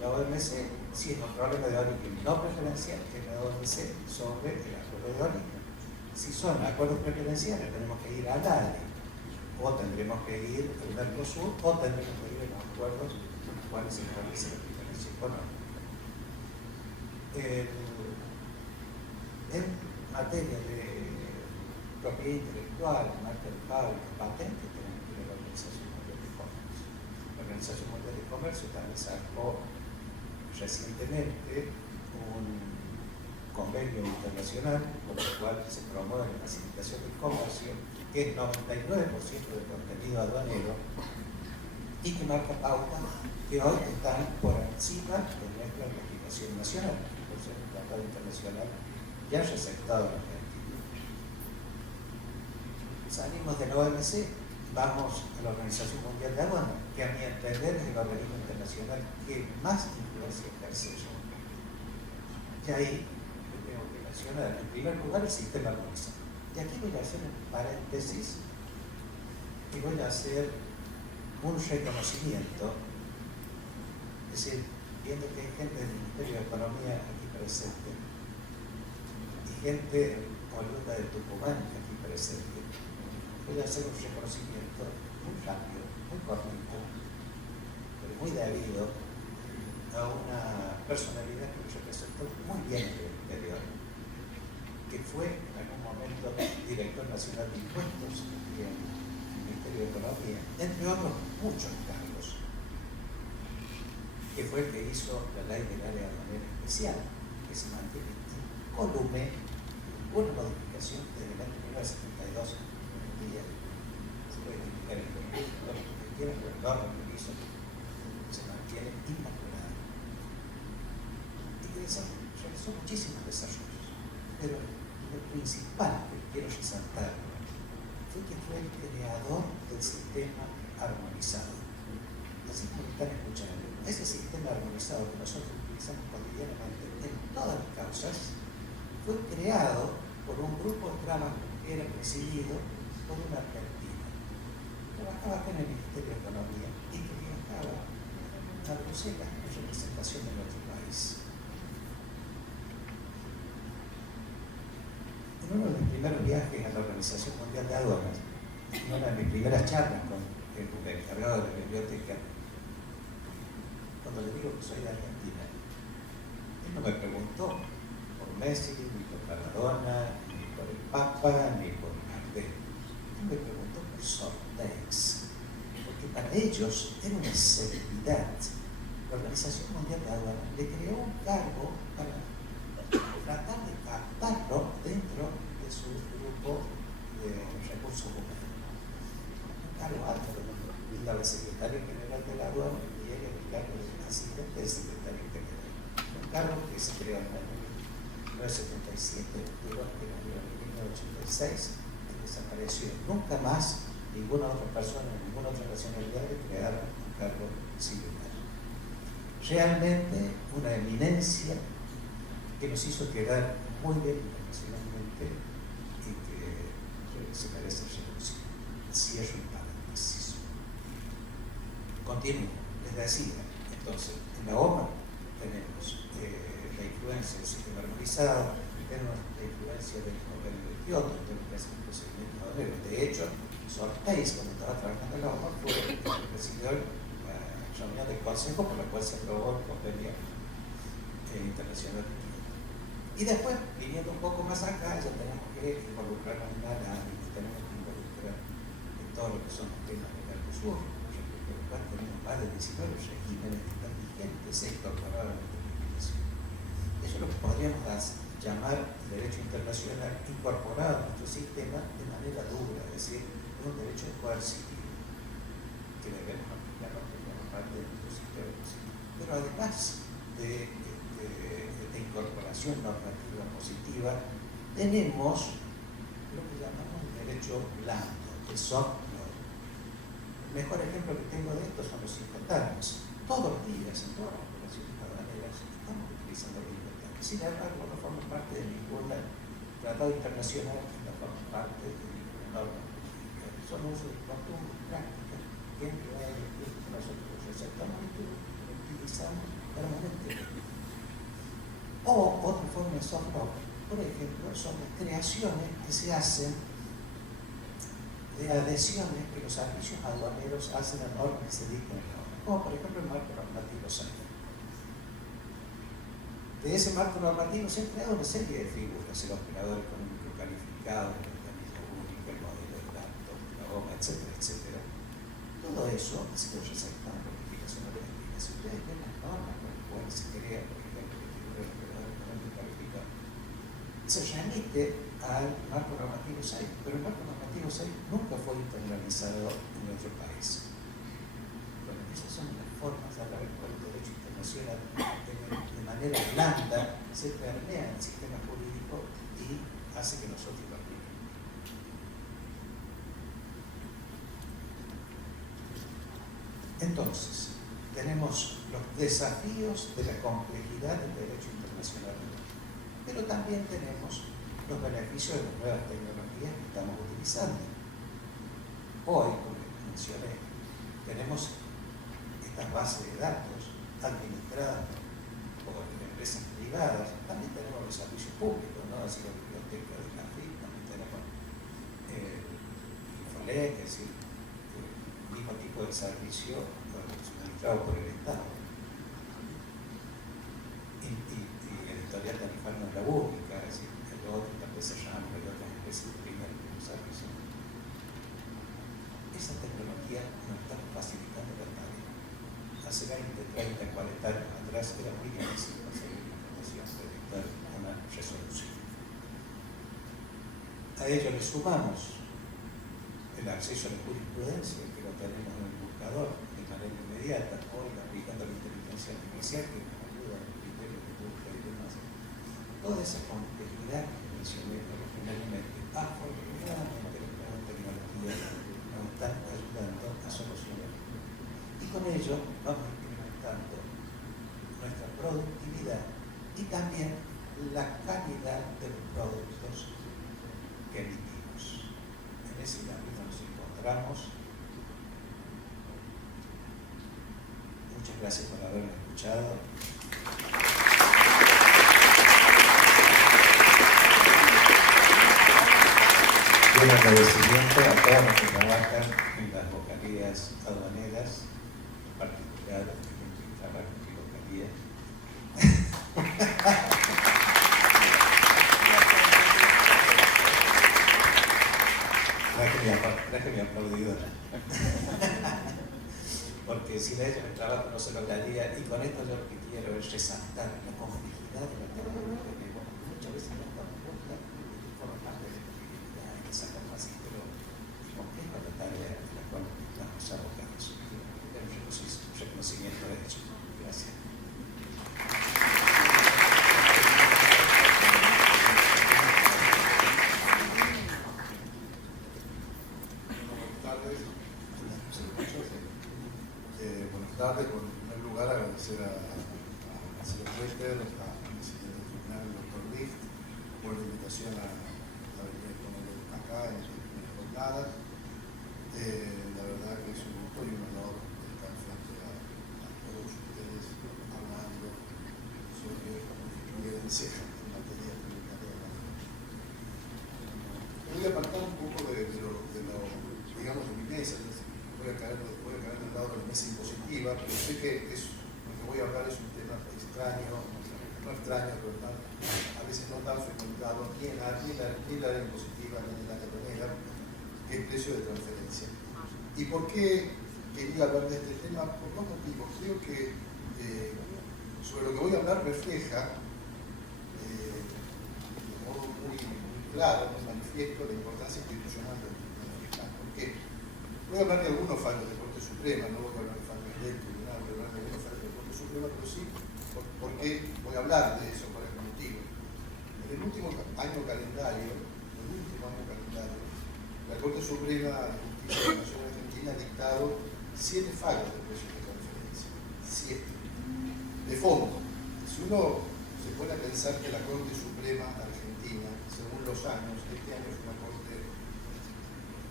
la OMC, si es un problema de origen no preferencial, es la OMC sobre el acuerdo de origen. Si son acuerdos preferenciales, tenemos que ir al ARE, o tendremos que ir al Mercosur, o tendremos que ir a los acuerdos en los cuales se establece la preferencia económica. En materia de propiedad intelectual, marca de fábrica, patente, tenemos que ir a la Organización Mundial de Comercio. La Organización Mundial de Comercio también sacó recientemente un convenio internacional por el cual se promueve la facilitación del comercio, que es 99% del contenido aduanero y que marca pautas que hoy están por encima de nuestra legislación nacional. Por eso el Tratado Internacional ya es aceptado en Argentina. Salimos de la OMC, vamos a la Organización Mundial de Aduanas, que a mi entender es el organismo internacional que más influencia ejerce sobre. Y ahí tengo que mencionar, en primer lugar, el sistema armonizado. Y aquí voy a hacer un paréntesis y voy a hacer un reconocimiento, es decir, viendo que hay gente del Ministerio de Economía aquí presente y gente oriunda de Tucumán aquí presente, voy a hacer un reconocimiento muy rápido, muy cortito, pero muy debido a una personalidad que representó muy bien en el interior, que fue en algún momento director nacional de impuestos en el Ministerio de Economía, entre otros muchos cargos, que fue el que hizo la ley del área aduanera especial, que se mantiene incólume, una modificación desde el año 1972. Se puede indicar el lo que quieran, pero el norma que hizo se mantiene inmaculada. Y que realizó muchísimos desarrollos, pero lo principal que quiero resaltar fue que fue el creador del sistema armonizado. Así como están escuchando, ese sistema armonizado que nosotros utilizamos cotidianamente en todas las causas fue creado por un grupo de trabajo que era presidido por un argentino. Trabajaba acá en el Ministerio de Economía y que viajaba a Bruselas en representación de nuestro país. En uno de mis primeros viajes a la Organización Mundial de Aduanas, en una de mis primeras charlas con el encargado de la biblioteca, cuando le digo que soy de Argentina, él no me preguntó por Messi, ni por Maradona, ni por el Papa, ni por Gardel. Él me preguntó por Sortex, porque para ellos era una celebridad. La Organización Mundial de Aduanas le creó un cargo para tratar de captarlo dentro de su grupo de recursos humanos. Un cargo alto, estaba el secretario general de la aduana y él era el cargo de asistente del secretario general. Un cargo que se creó en el año 1977, duró hasta el año 1986 y desapareció. Nunca más ninguna otra persona, ninguna otra nacionalidad le crearon un cargo similar. Realmente una eminencia que nos hizo quedar muy bien internacionalmente y que se merece reconocido. Cierro un paréntesis. Continúo. Les decía, entonces, en la OMA tenemos la influencia del sistema armonizado, tenemos la influencia del convenio de Kioto, tenemos el procedimiento aduanero. De hecho, Sorteis, cuando estaba trabajando en la OMA, fue el que presidió la reunión del Consejo por la cual se aprobó el convenio internacional de Kioto. Y después, viniendo un poco más acá, ya tenemos que involucrarnos en la análisis, tenemos que involucrar en todo lo que son los temas de Mercosur, respecto a los cuales tenemos más de 19 regímenes que están vigentes e incorporados a nuestra legislación. Eso es lo que podríamos llamar derecho internacional incorporado a nuestro sistema de manera dura, es decir, un derecho coercitivo que debemos aplicarlo como parte de nuestro sistema. Pero además de incorporación normativa positiva, tenemos lo que llamamos el derecho blando, el soft law. El mejor ejemplo que tengo de esto son los incoterms. Todos los días, en todas las operaciones aduaneras, estamos utilizando los incoterms. Sin embargo, no forman parte de ningún tratado internacional, no forman parte de ninguna norma. Son usos de costumbres prácticas que nosotros resaltamos y que utilizamos permanentemente. O otra forma de soft law, por ejemplo, son las creaciones que se hacen de adhesiones que los servicios aduaneros hacen a normas que se dictan en la OMA, como por ejemplo el marco normativo 6. De ese marco normativo se han creado una serie de figuras, el operador económico calificado, el mecanismo único, el modelo de datos, la OMA, etcétera, etcétera. Todo eso ha sido resaltado por explicación de la explicación. Si ustedes ven las normas con las cuales se crea, por ejemplo, el figura del operador económico calificado, se remite al marco normativo 6, pero el marco normativo 6 nunca fue internalizado en nuestro país. Bueno, esas son las formas de hablar con el derecho internacional de manera blanda, se permea en el sistema jurídico y hace que nosotros lo apliquemos. Entonces, tenemos los desafíos de la complejidad del derecho internacional, pero también tenemos los beneficios de las nuevas tecnologías que estamos utilizando. Hoy, como les mencioné, tenemos estas bases de datos administradas por empresas privadas, también tenemos los servicios públicos, ¿no? Así la biblioteca de la FIP, también tenemos Infolet, es decir, el mismo tipo de servicio suministrado por el Estado. Y editorial tarifario en la pública, es decir, el otro también se llama, el otro es el primer servicio. Esa tecnología nos está facilitando la tarea. Hace 20, 30, 40 años atrás era muy difícil conseguir información para dictar una resolución. A ello le sumamos el acceso a la jurisprudencia, que lo tenemos en el buscador de manera inmediata, hoy aplicando la inteligencia artificial que nos ayuda a los criterios de búsqueda y demás. Toda esa complejidad que mencioné originalmente, afortunadamente las nuevas tecnologías nos están ayudando a solucionar. Y con ello vamos incrementando nuestra productividad y también la calidad de los productos que emitimos. En ese camino nos encontramos. Muchas gracias por haberme escuchado. Un agradecimiento a todos los que trabajan en las vocalías aduaneras, en particular a la gente que trabaja en mi vocalía. Traje mi aplaudidora. porque sin ella el trabajo no se lograría. Y con esto yo lo que quiero es resaltar la complejidad de la tarea que tenemos. Muchas veces no estamos cuenta de forma parte de la complejidad, de esa capacidad, pero es compleja la tarea de la cual estamos abocados. El reconocimiento de hecho. Gracias. Buenas tardes. En primer lugar, agradecer a Marcelo Wechter, al presidente del tribunal, el doctor Licht, por la invitación a venir a exponer acá en las jornadas. La verdad que es un gusto y un honor estar frente a todos ustedes hablando sobre jurisprudencia en materia tributaria. Me voy a apartar un poco de lo digamos, de mi mesa. Voy a caer del lado de la mesa impositiva, pero sé que lo que voy a hablar es un tema extraño, no extraño, pero a veces no tan frecuentado ni en la área impositiva ni en la área aduanera, que es el precio de transferencia. ¿Y por qué quería hablar de este tema? Por dos motivos. Creo que sobre lo que voy a hablar refleja de modo muy claro, muy manifiesto, la importancia institucional del tribunal fiscal. ¿Por qué? Voy a hablar de algunos fallos de Corte Suprema, no voy a hablar de fallos del tribunal, voy a hablar de algunos fallos de Corte Suprema, pero sí, porque voy a hablar de eso por este motivo. En el último año calendario, la Corte Suprema de Justicia de la Nación Argentina ha dictado 7 fallos de precios de transferencia. 7. De fondo. Si uno se pone a pensar que la Corte Suprema Argentina, según los años, este año es una Corte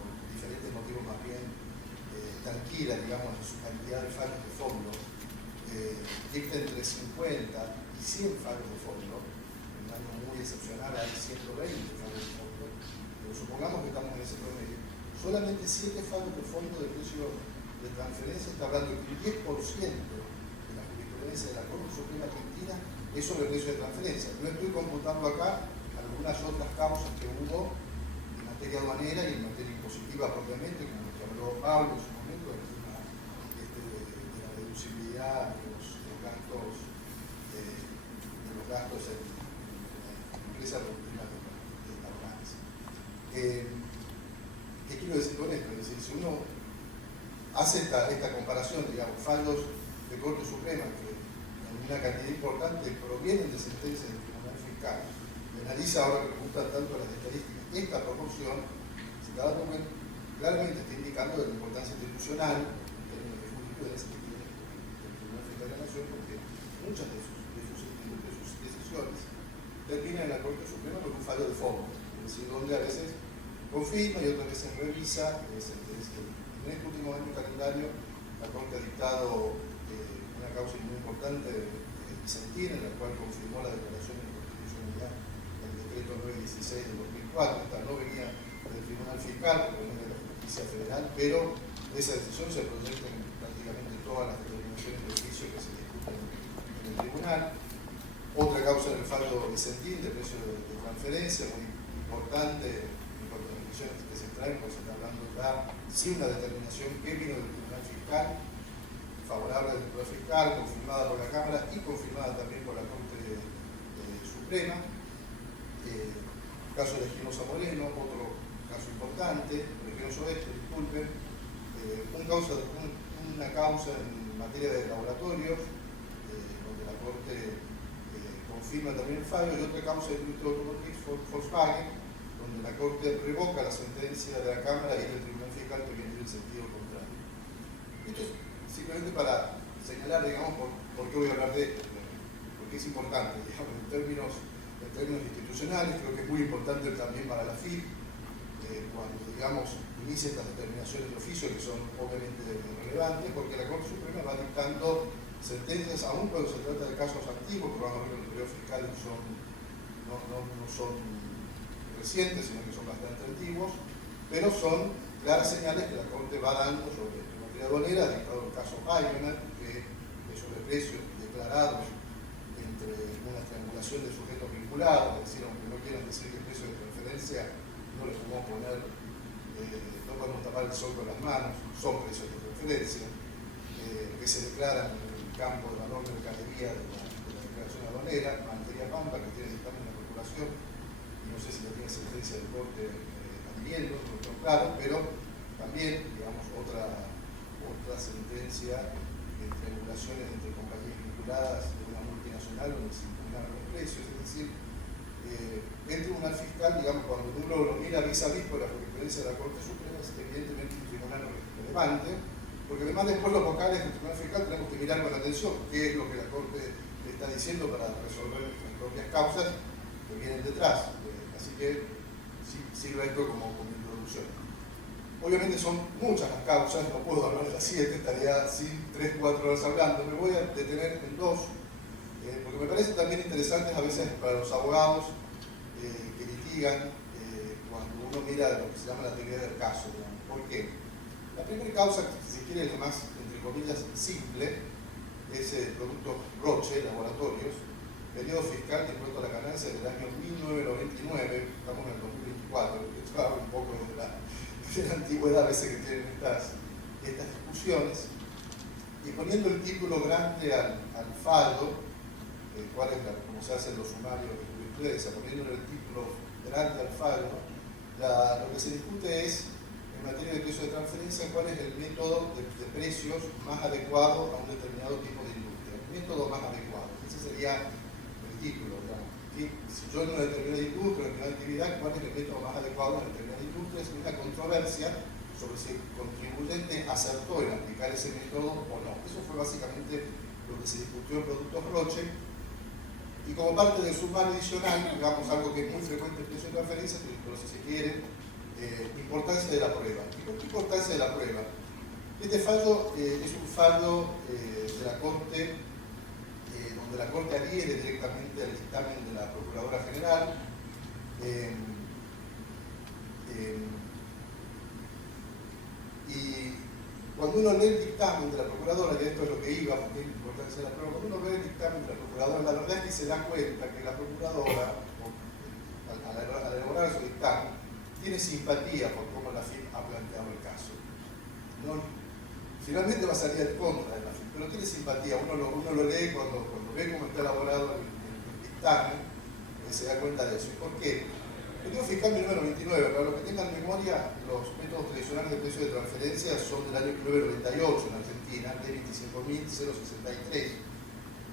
por diferentes motivos más bien tranquila, digamos, en su cantidad de fallos de fondo, dicta entre 50 y 100 fallos de fondo. En un año muy excepcional hay 120 fallos de fondo, pero supongamos que estamos en ese promedio. Solamente 7 fallos de fondo de precio de transferencia está hablando de que el 10% de la jurisprudencia de la Corte Suprema Argentina es sobre precio de transferencia. No estoy computando acá algunas otras causas que hubo en materia aduanera y en materia impositiva propiamente, como lo que habló Pablo en su momento, del tema de la deducibilidad de los gastos en empresas productivas de laborales. ¿Qué quiero decir con esto? Es decir, si uno hace esta comparación, digamos, fallos de Corte Suprema que en una cantidad importante provienen de sentencias del Tribunal Fiscal, y analiza ahora que me gustan tanto las estadísticas, esta proporción, se está dando cuenta, claramente está indicando de la importancia institucional en términos de jurisprudencia que tiene el Tribunal Fiscal de la Nación, porque muchas de sus decisiones terminan en la Corte Suprema con un fallo de fondo, es decir, donde a veces confirma y otras veces revisa sentencias. En este último año calendario, la Corte ha dictado una causa muy importante de Vicentín, en la cual confirmó la declaración de inconstitucionalidad del decreto 916 del 2004. Esta no venía del Tribunal Fiscal, porque venía de la Justicia Federal, pero esa decisión se proyecta en prácticamente todas las determinaciones de juicio que se discuten en el Tribunal. Otra causa del fallo Vicentín, de precio de transferencia, muy importante, en cuanto a las decisiones que se traen, porque se está hablando ya sin una determinación que vino del Tribunal Fiscal, favorable del Tribunal Fiscal, confirmada por la Cámara y confirmada también por la Corte Suprema. Caso de Espinosa Moreno, otro caso importante, de Espinosa Oeste, disculpen, una causa en materia de laboratorios, donde la Corte confirma también el fallo, y otra causa de industria automotriz, Volkswagen, donde la Corte revoca la sentencia de la Cámara y del Tribunal Fiscal que viene en el sentido contrario. Esto es simplemente para señalar, digamos, por qué voy a hablar de esto, porque es importante, digamos, en términos institucionales. Creo que es muy importante también para la FIP, cuando, digamos, inicia estas determinaciones de oficio, que son obviamente relevantes, porque la Corte Suprema va dictando sentencias, aún cuando se trata de casos antiguos, que van a ver en el periodo fiscal, no son recientes, sino que son bastante antiguos, pero son claras señales que la Corte va dando sobre materia aduanera. Ha dictado el caso Pioneer, que es sobre precios declarados entre una triangulación de sujetos vinculados, es decir, aunque no quieran decir que el precio de transferencia, no les podemos poner, no podemos tapar el sol con las manos, son precios de transferencia. que se declaran en el campo de valor de mercadería de la declaración aduanera, materia Pampa, que tiene dictamen de procuración, y no sé si no tiene sentencia del corte adhiriendo, no lo tengo claro, pero también, digamos, otra sentencia entre regulaciones entre compañías vinculadas de una multinacional donde se impugnaron los precios, es decir, el Tribunal Fiscal, digamos, cuando uno lo mira vis a vis por la jurisprudencia de la Corte Suprema, es evidentemente un tribunal relevante, porque además después los vocales del Tribunal Fiscal tenemos que mirar con atención qué es lo que la Corte está diciendo para resolver nuestras propias causas que vienen detrás. Así que sirve esto como introducción. Obviamente son muchas las causas, no puedo hablar de las 7, estaría 3-4 horas hablando, me voy a detener en 2, porque me parecen también interesantes a veces para los abogados que litigan cuando uno mira lo que se llama la teoría del caso. Digamos. ¿Por qué? La primera causa, si se quiere, la más, entre comillas, simple, es el producto Roche, laboratorios, periodo fiscal de impuesto a la ganancia del año 1999, estamos en el 2024, que habla un poco de la antigüedad a veces que tienen estas discusiones, y poniendo el título grande al faldo, cuál es cómo se hacen los sumarios de jurisprudencia, poniéndole el título grande al faldo, lo que se discute es, en materia de precio de transferencia, cuál es el método de precios más adecuado a un determinado tipo de industria. El método más adecuado, ese sería el título, digamos. Si yo en una determinada industria, en una actividad, cuál es el método más adecuado a una determinada industria, es una controversia sobre si el contribuyente acertó en aplicar ese método o no. Eso fue básicamente lo que se discutió en Productos Roche. Y como parte del sumario adicional, digamos algo que es muy frecuente en precio de transferencia, pero si se quiere, importancia de la prueba. ¿Y por qué importancia de la prueba? Este fallo es un fallo de la Corte, donde la Corte adhiere directamente al dictamen de la Procuradora General. Y cuando uno lee el dictamen de la Procuradora, que esto es lo que iba, porque es la importancia de la prueba, cuando uno lee el dictamen de la Procuradora, la verdad es que se da cuenta que la Procuradora, al elaborar su dictamen, tiene simpatía por cómo la FIP ha planteado el caso. No, finalmente va a salir en contra de la FIP, pero tiene simpatía. Uno lo lee cuando ve cómo está elaborado el dictamen, se da cuenta de eso. ¿Y por qué? El periodo fiscal 1999, para los que tengan memoria, los métodos tradicionales de precio de transferencia son del año 1998 en Argentina, de 25.063.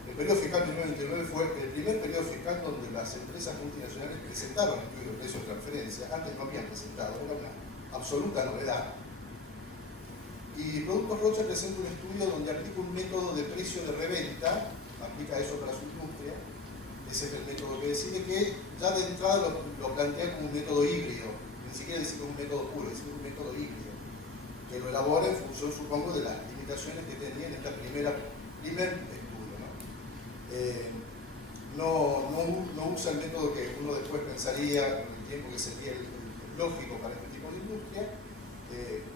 El periodo fiscal 1999 fue el primer periodo fiscal donde las empresas multinacionales presentaron estudios de precio de transferencia. Antes no habían presentado, era una absoluta novedad. Y Productos Roche presenta un estudio donde aplica un método de precio de reventa, aplica eso para su industria. Ese es el método que decide, que ya de entrada lo plantea como un método híbrido, ni siquiera dice que es un método puro, dice que es un método híbrido, que lo elabora en función, supongo, de las limitaciones que tenía en este primer estudio. No usa el método que uno después pensaría, con el tiempo que sería el lógico para este tipo de industria.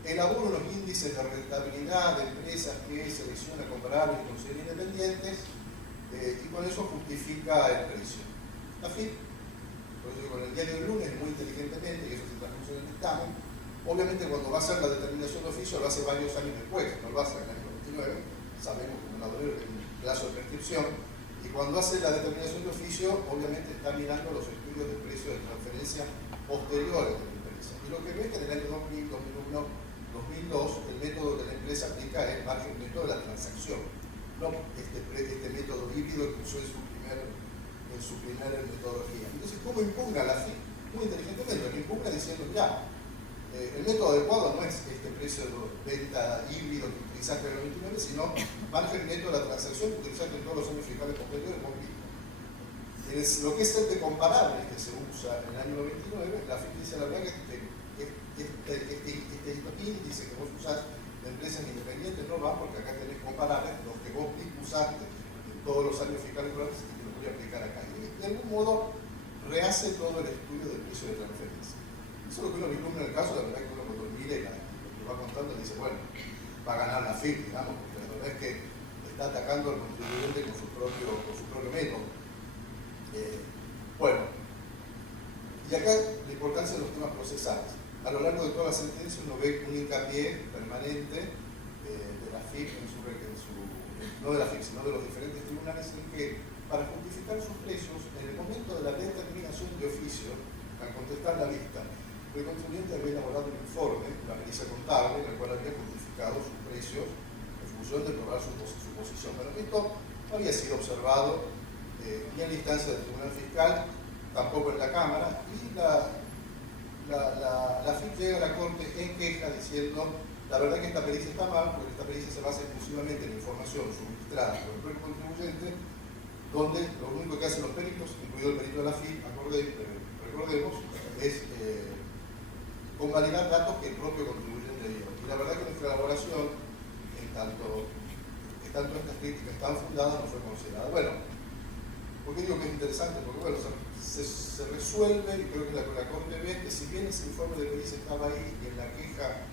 Elabora unos índices de rentabilidad de empresas que selecciona comparables y considera independientes, y con eso justifica el precio. La FIP, por eso con el diario del lunes, muy inteligentemente, y eso se transpuso en el dictamen, obviamente cuando va a hacer la determinación de oficio lo hace varios años después, no lo hace en el año 99, sabemos que un aduanero tiene un plazo de prescripción, y cuando hace la determinación de oficio, obviamente está mirando los estudios de precio de transferencia posteriores de la empresa. Y lo que ve es que en el año 2000, 2001, 2002, el método que la empresa aplica es más el método de la transacción. No este método híbrido que usó en su primera metodología. Entonces, ¿cómo impugna la FIP? Muy inteligentemente, lo impugna diciendo ya, el método adecuado no es este precio de venta híbrido que utilizaste en el 99, sino marca el método de la transacción que utilizaste en todos los años fiscales posteriores con mismo. Lo que es el de comparables que se usa en el año 99, la FIP dice la verdad que este índice que vos usás de empresas independientes no va, porque acá tenés comparables los que vos usaste en todos los años fiscales y te los voy a aplicar acá. Y de algún modo rehace todo el estudio del precio de transferencia. Eso es lo que uno vislumbra en el caso, la verdad es que uno cuando mira y lo que va contando dice, bueno, va a ganar la FIP, digamos, porque la verdad es que está atacando al contribuyente con su propio método. Bueno, y acá la importancia de los temas procesales. A lo largo de toda la sentencia uno ve un hincapié permanente de la FIP, no de la FIP, sino de los diferentes tribunales, en que para justificar sus precios, en el momento de la determinación de oficio, al contestar la vista, el contribuyente había elaborado un informe, una pericia contable, en el cual había justificado sus precios en función de probar su posición. Pero esto no había sido observado ni en la instancia del Tribunal Fiscal, tampoco en la Cámara, y la FIP llega a la Corte en queja diciendo: la verdad que esta pericia está mal, porque esta pericia se basa exclusivamente en la información suministrada por el propio contribuyente, donde lo único que hacen los peritos, incluido el perito de la FIP, recordemos, es convalidar datos que el propio contribuyente dio. Y la verdad que nuestra elaboración, en tanto estas críticas están fundadas, no fue considerada. Bueno, ¿por qué digo que es interesante? Porque bueno, se resuelve, y creo que la Corte ve que si bien ese informe de pericia estaba ahí y en la queja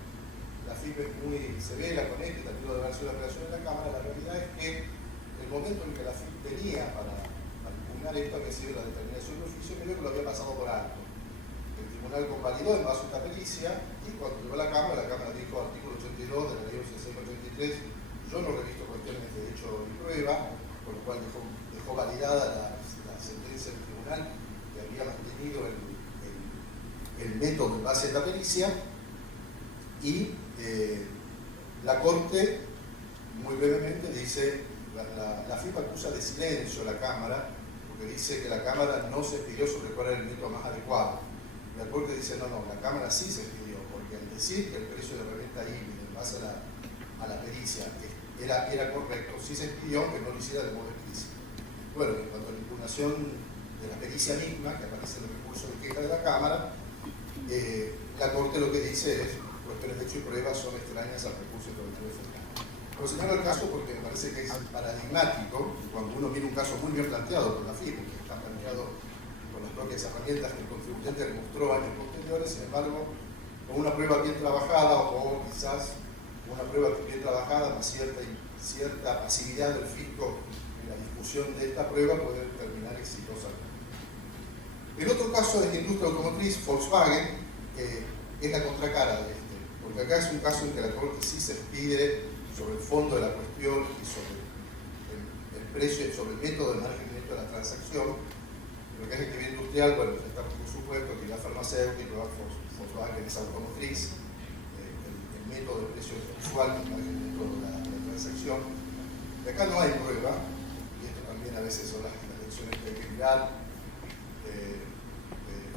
la FIP es muy severa con esto y también lo de la operación en la Cámara, la realidad es que el momento en que la FIP tenía para impugnar esto había sido la determinación de oficio, creo que lo había pasado por alto. El tribunal convalidó en base a esta pericia y cuando llegó a la Cámara dijo: artículo 82 de la ley 8683, yo no revisto cuestiones de hecho y prueba, con lo cual dejó validada la sentencia del tribunal que había mantenido el método en base a esta pericia. Y la Corte, muy brevemente, dice: la FIP acusa de silencio a la Cámara, porque dice que la Cámara no se expidió sobre cuál era el método más adecuado. La Corte dice: no, la Cámara sí se expidió, porque al decir que el precio de reventa híbrida en base a la pericia era correcto, sí se expidió, aunque no lo hiciera de modo explícito. Bueno, en cuanto a la impugnación de la pericia misma, que aparece en el recurso de queja de la Cámara, la Corte lo que dice es: cuestiones de hecho y prueba son extrañas al recurso colectivo fiscal. Pero señalo el caso porque me parece que es paradigmático, cuando uno viene un caso muy bien planteado por la FIP, que está planteado con las propias herramientas que el contribuyente demostró años posteriores, sin embargo, con una prueba bien trabajada o quizás una prueba bien trabajada más cierta pasividad del fisco en la discusión de esta prueba puede terminar exitosamente. El otro caso es la industria automotriz, Volkswagen, es la contracara de este, porque acá es un caso en que la Corte sí se expide sobre el fondo de la cuestión y sobre el precio y sobre el método de margen neto de la transacción. Lo que es actividad industrial, bueno, está por supuesto actividad farmacéutica, Volkswagen es automotriz, el método de precio usual, el margen neto de la transacción. Y acá no hay prueba, y esto también a veces son las lecciones que hay que mirar.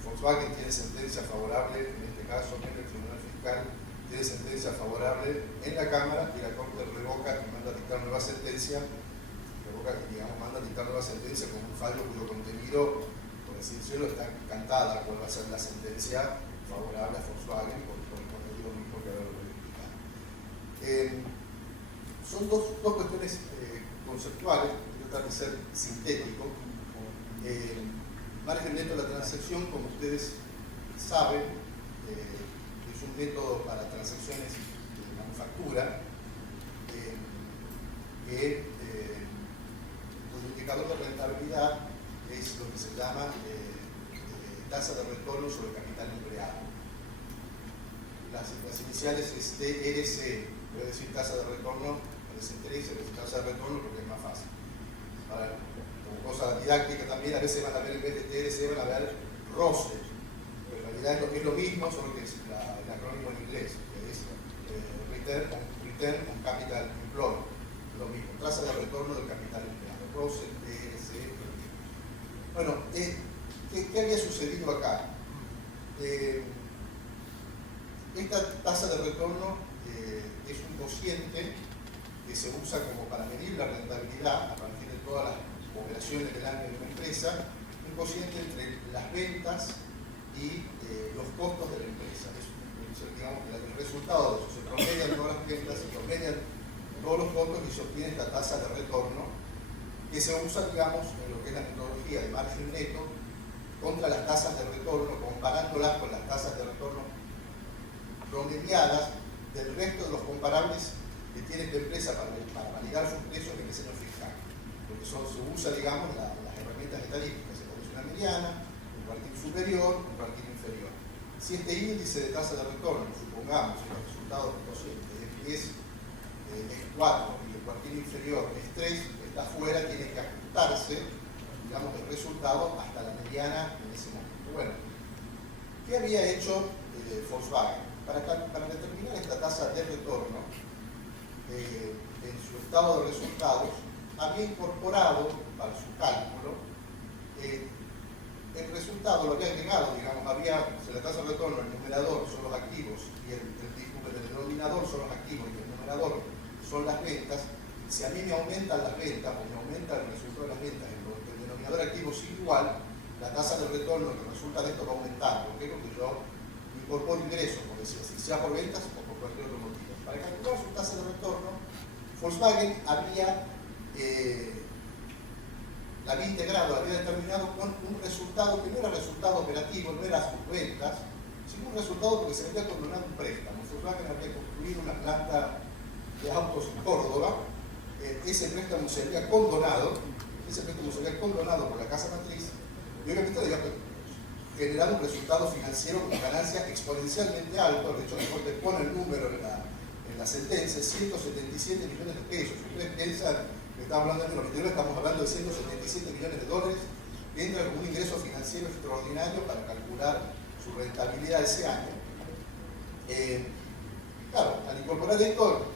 Volkswagen tiene sentencia favorable, en este caso, en el Tribunal Fiscal, tiene sentencia favorable en la Cámara y la Corte revoca y manda a dictar nueva sentencia, manda a dictar nueva sentencia con un fallo cuyo contenido, por así decirlo, está cantada cuál va a ser la sentencia favorable a Volkswagen por el contenido mismo que ahora lo voy a explicar. Son dos cuestiones conceptuales, voy a tratar de ser sintético. Margen neto de la transacción, como ustedes saben, es un método para transacciones de manufactura cuyo indicador de rentabilidad es lo que se llama tasa de retorno sobre el capital empleado. Las iniciales es TRC, voy a decir tasa de retorno, no les interesa, voy a decir tasa de retorno porque es más fácil. Ahora, como cosa didáctica también, a veces van a ver en vez de TRC van a ver ROCE, pero en realidad es lo mismo, solo que es el acrónimo en inglés, que es Return on Capital Employed, lo mismo, tasa de retorno del capital empleado, ROCE, TRC. Bueno, ¿qué había sucedido acá? Esta tasa de retorno es un cociente que se usa como para medir la rentabilidad a partir de todas las operaciones del año de una empresa, un cociente entre las ventas y los costos de la empresa. Digamos que el resultado de eso se promedian todas las ventas, se promedian todos los costos y se obtiene esta tasa de retorno que se usa, digamos, en lo que es la metodología de margen neto contra las tasas de retorno, comparándolas con las tasas de retorno promediadas del resto de los comparables que tiene esta empresa para validar sus precios en ese año fiscal. Porque se usa, digamos, las herramientas estadísticas, se produce una mediana, un cuartil superior, un cuartil inferior. Si este índice de tasa de retorno, supongamos, el resultado del cociente es es 4 y el cuartil inferior es 3, está fuera, tiene que ajustarse, digamos, el resultado hasta la mediana en ese momento. Bueno, ¿qué había hecho Volkswagen? Para determinar esta tasa de retorno, en su estado de resultados, había incorporado para su cálculo el resultado, lo había agregado, digamos, si la tasa de retorno, el numerador son los activos y el denominador son los activos y el numerador son las ventas. Si a mí me aumentan las ventas o me aumenta el resultado de las ventas, el denominador activo sigue igual, la tasa de retorno que resulta de esto va a aumentar. ¿Por qué? Porque yo incorporo ingresos, porque si sea por ventas o por cualquier otro motivo. Para calcular su tasa de retorno, Volkswagen la había integrado, había determinado con un resultado que no era resultado operativo, no era sus ventas, sino un resultado porque se había condonado un préstamo. Volkswagen había construido una planta de autos en Córdoba, ese préstamo se había condonado por la casa matriz, y obviamente había generado un resultado financiero con ganancia exponencialmente alto. De hecho, la Corte pone el número en la sentencia, 177 millones de pesos. Si ustedes piensan que estamos hablando de 99, estamos hablando de 177 millones de dólares, que entra como un ingreso financiero extraordinario para calcular su rentabilidad ese año. Claro, al incorporar esto,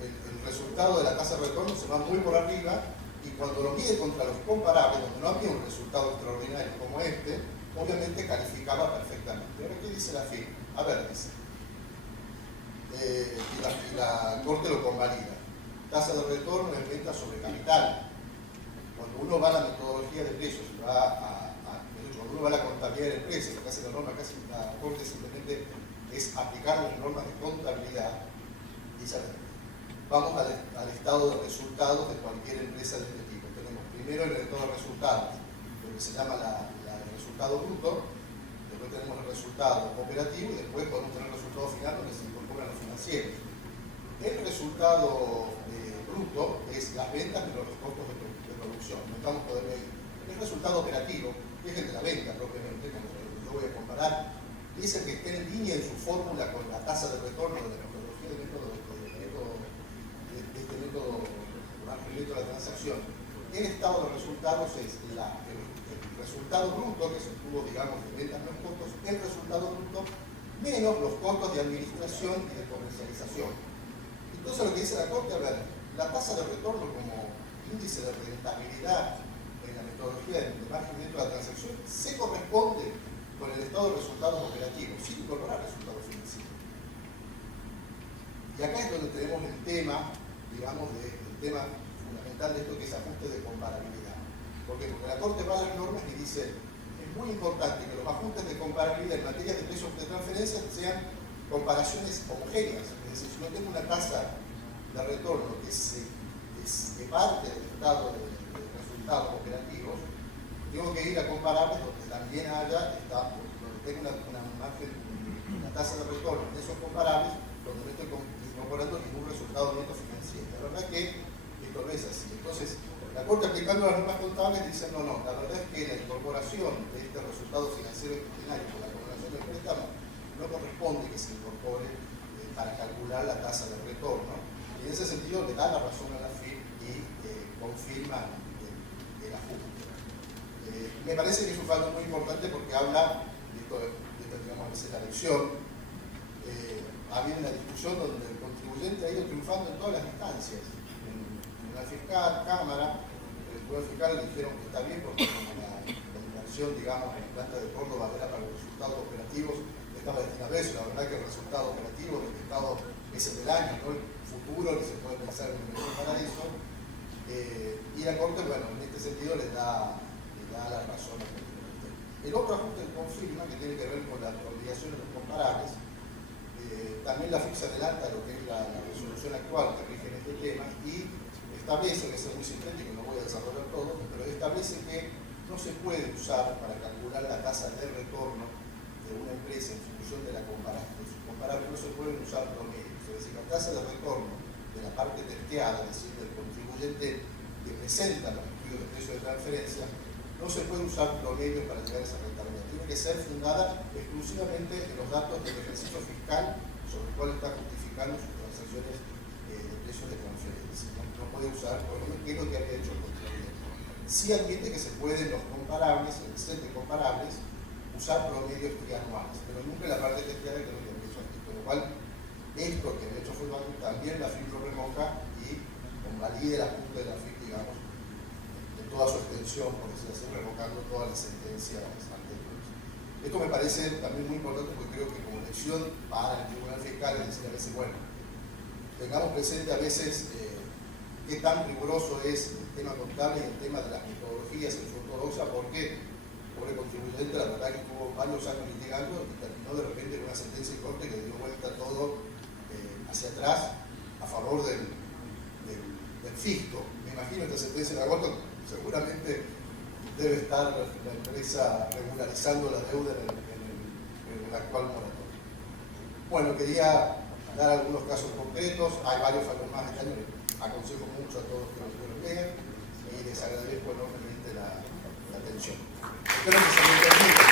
el resultado de la tasa de retorno se va muy por arriba, y cuando lo mide contra los comparables, donde no había un resultado extraordinario como este, obviamente calificaba perfectamente. Ahora, ¿qué dice la FIP? A ver, dice, y la Corte lo convalida. Tasa de retorno es venta sobre capital. Cuando uno va a la metodología de precios, cuando uno va a la contabilidad del precio, lo que hace la Corte simplemente es aplicar las normas de contabilidad. Dice, a ver, vamos al estado de resultados de cualquier empresa de este tipo. Tenemos primero el estado de resultados, lo que se llama el resultado bruto, después tenemos el resultado operativo y después podemos tener el resultado final donde se incorporan los financieros. El resultado bruto es las ventas menos los costos de producción. No estamos todavía ahí. El resultado operativo, que es el de la venta propiamente, como yo voy a comparar, es el que esté en línea en su fórmula con la tasa de retorno de la metodología de este método de la transacción. El estado de resultados es el resultado bruto, que se obtuvo, digamos, de ventas menos costos, el resultado bruto menos los costos de administración y de comercialización. Entonces, lo que dice la Corte, a ver, la tasa de retorno como índice de rentabilidad en la metodología de margen neto de la transacción se corresponde con el estado de resultados operativos, sin incorporar resultados financieros. Y acá es donde tenemos el tema, digamos, el tema fundamental de esto, que es ajuste de comparabilidad. Porque la Corte va a las normas y dice, es muy importante que los ajustes de comparabilidad en materia de precios de transferencia sean comparaciones homogéneas. Es decir, si no tengo una tasa de retorno que parte del estado de resultados operativos, tengo que ir a comparables donde también donde tengo una tasa de retorno en esos comparables, donde no estoy incorporando ningún resultado neto financiero. La verdad es que esto no es así. Entonces, la Corte, aplicando las normas contables, dice no, la verdad es que la incorporación de este resultado financiero extraordinario con la acumulación del préstamo no corresponde que se incorpore para calcular la tasa de retorno. Y en ese sentido le da la razón a la FIP y confirma el ajuste. Me parece que es un fallo muy importante porque habla de esto, digamos, a veces la lección. Había una discusión donde el contribuyente ha ido triunfando en todas las instancias. En la fiscal, Cámara, el Tribunal Fiscal le dijeron que está bien porque la inversión, digamos, en la planta de Córdoba era para los resultados operativos, estaba destinado a eso. La verdad que el resultado operativo del Estado es el del año, no el futuro, ni se puede pensar en inversión para eso. Y la Corte, bueno, en este sentido le da la razón al contribuyente. El otro ajuste confirma, que tiene que ver con las obligaciones de los comparables. También la FIP se adelanta a lo que es la resolución actual que rige en este tema y establece, que es muy sintético, no voy a desarrollar todo, pero establece que no se puede usar para calcular la tasa de retorno de una empresa en función de sus comparables, no se pueden usar promedios. Es decir, la tasa de retorno de la parte testeada, es decir, del contribuyente que presenta los estudios de precio de transferencia, no se puede usar promedios para llegar a esa rentabilidad. Tiene que ser fundada exclusivamente en los datos del ejercicio fiscal sobre el cual está justificando sus transacciones de precios de transferencia. No puede usar, por ejemplo, ¿qué es lo que había hecho el contribuyente? Sí admite que se pueden los comparables, el set de comparables, usar promedios trianuales, pero nunca en la parte gestional que no tiene hecho aquí. Con lo cual, esto que de hecho fue también la FIP lo remoja y convalide la punta de la FIP, digamos, de toda su extensión, por decirlo así, revocando todas las sentencias anteriores. Esto me parece también muy importante porque creo que como lección para el Tribunal Fiscal es decir a veces, bueno, tengamos presente a veces qué tan riguroso es el tema contable y el tema de las metodologías en su ortodoxa, porque el contribuyente la verdad que estuvo varios años litigando y terminó de repente con una sentencia de corte que dio vuelta todo hacia atrás a favor del fisco. Me imagino esta sentencia de agosto, seguramente debe estar la empresa regularizando la deuda en el actual moratorio. Bueno, quería dar algunos casos concretos, hay varios fallos más este año, aconsejo mucho a todos que los lean y les agradezco enormemente la atención. Espero que se me permita.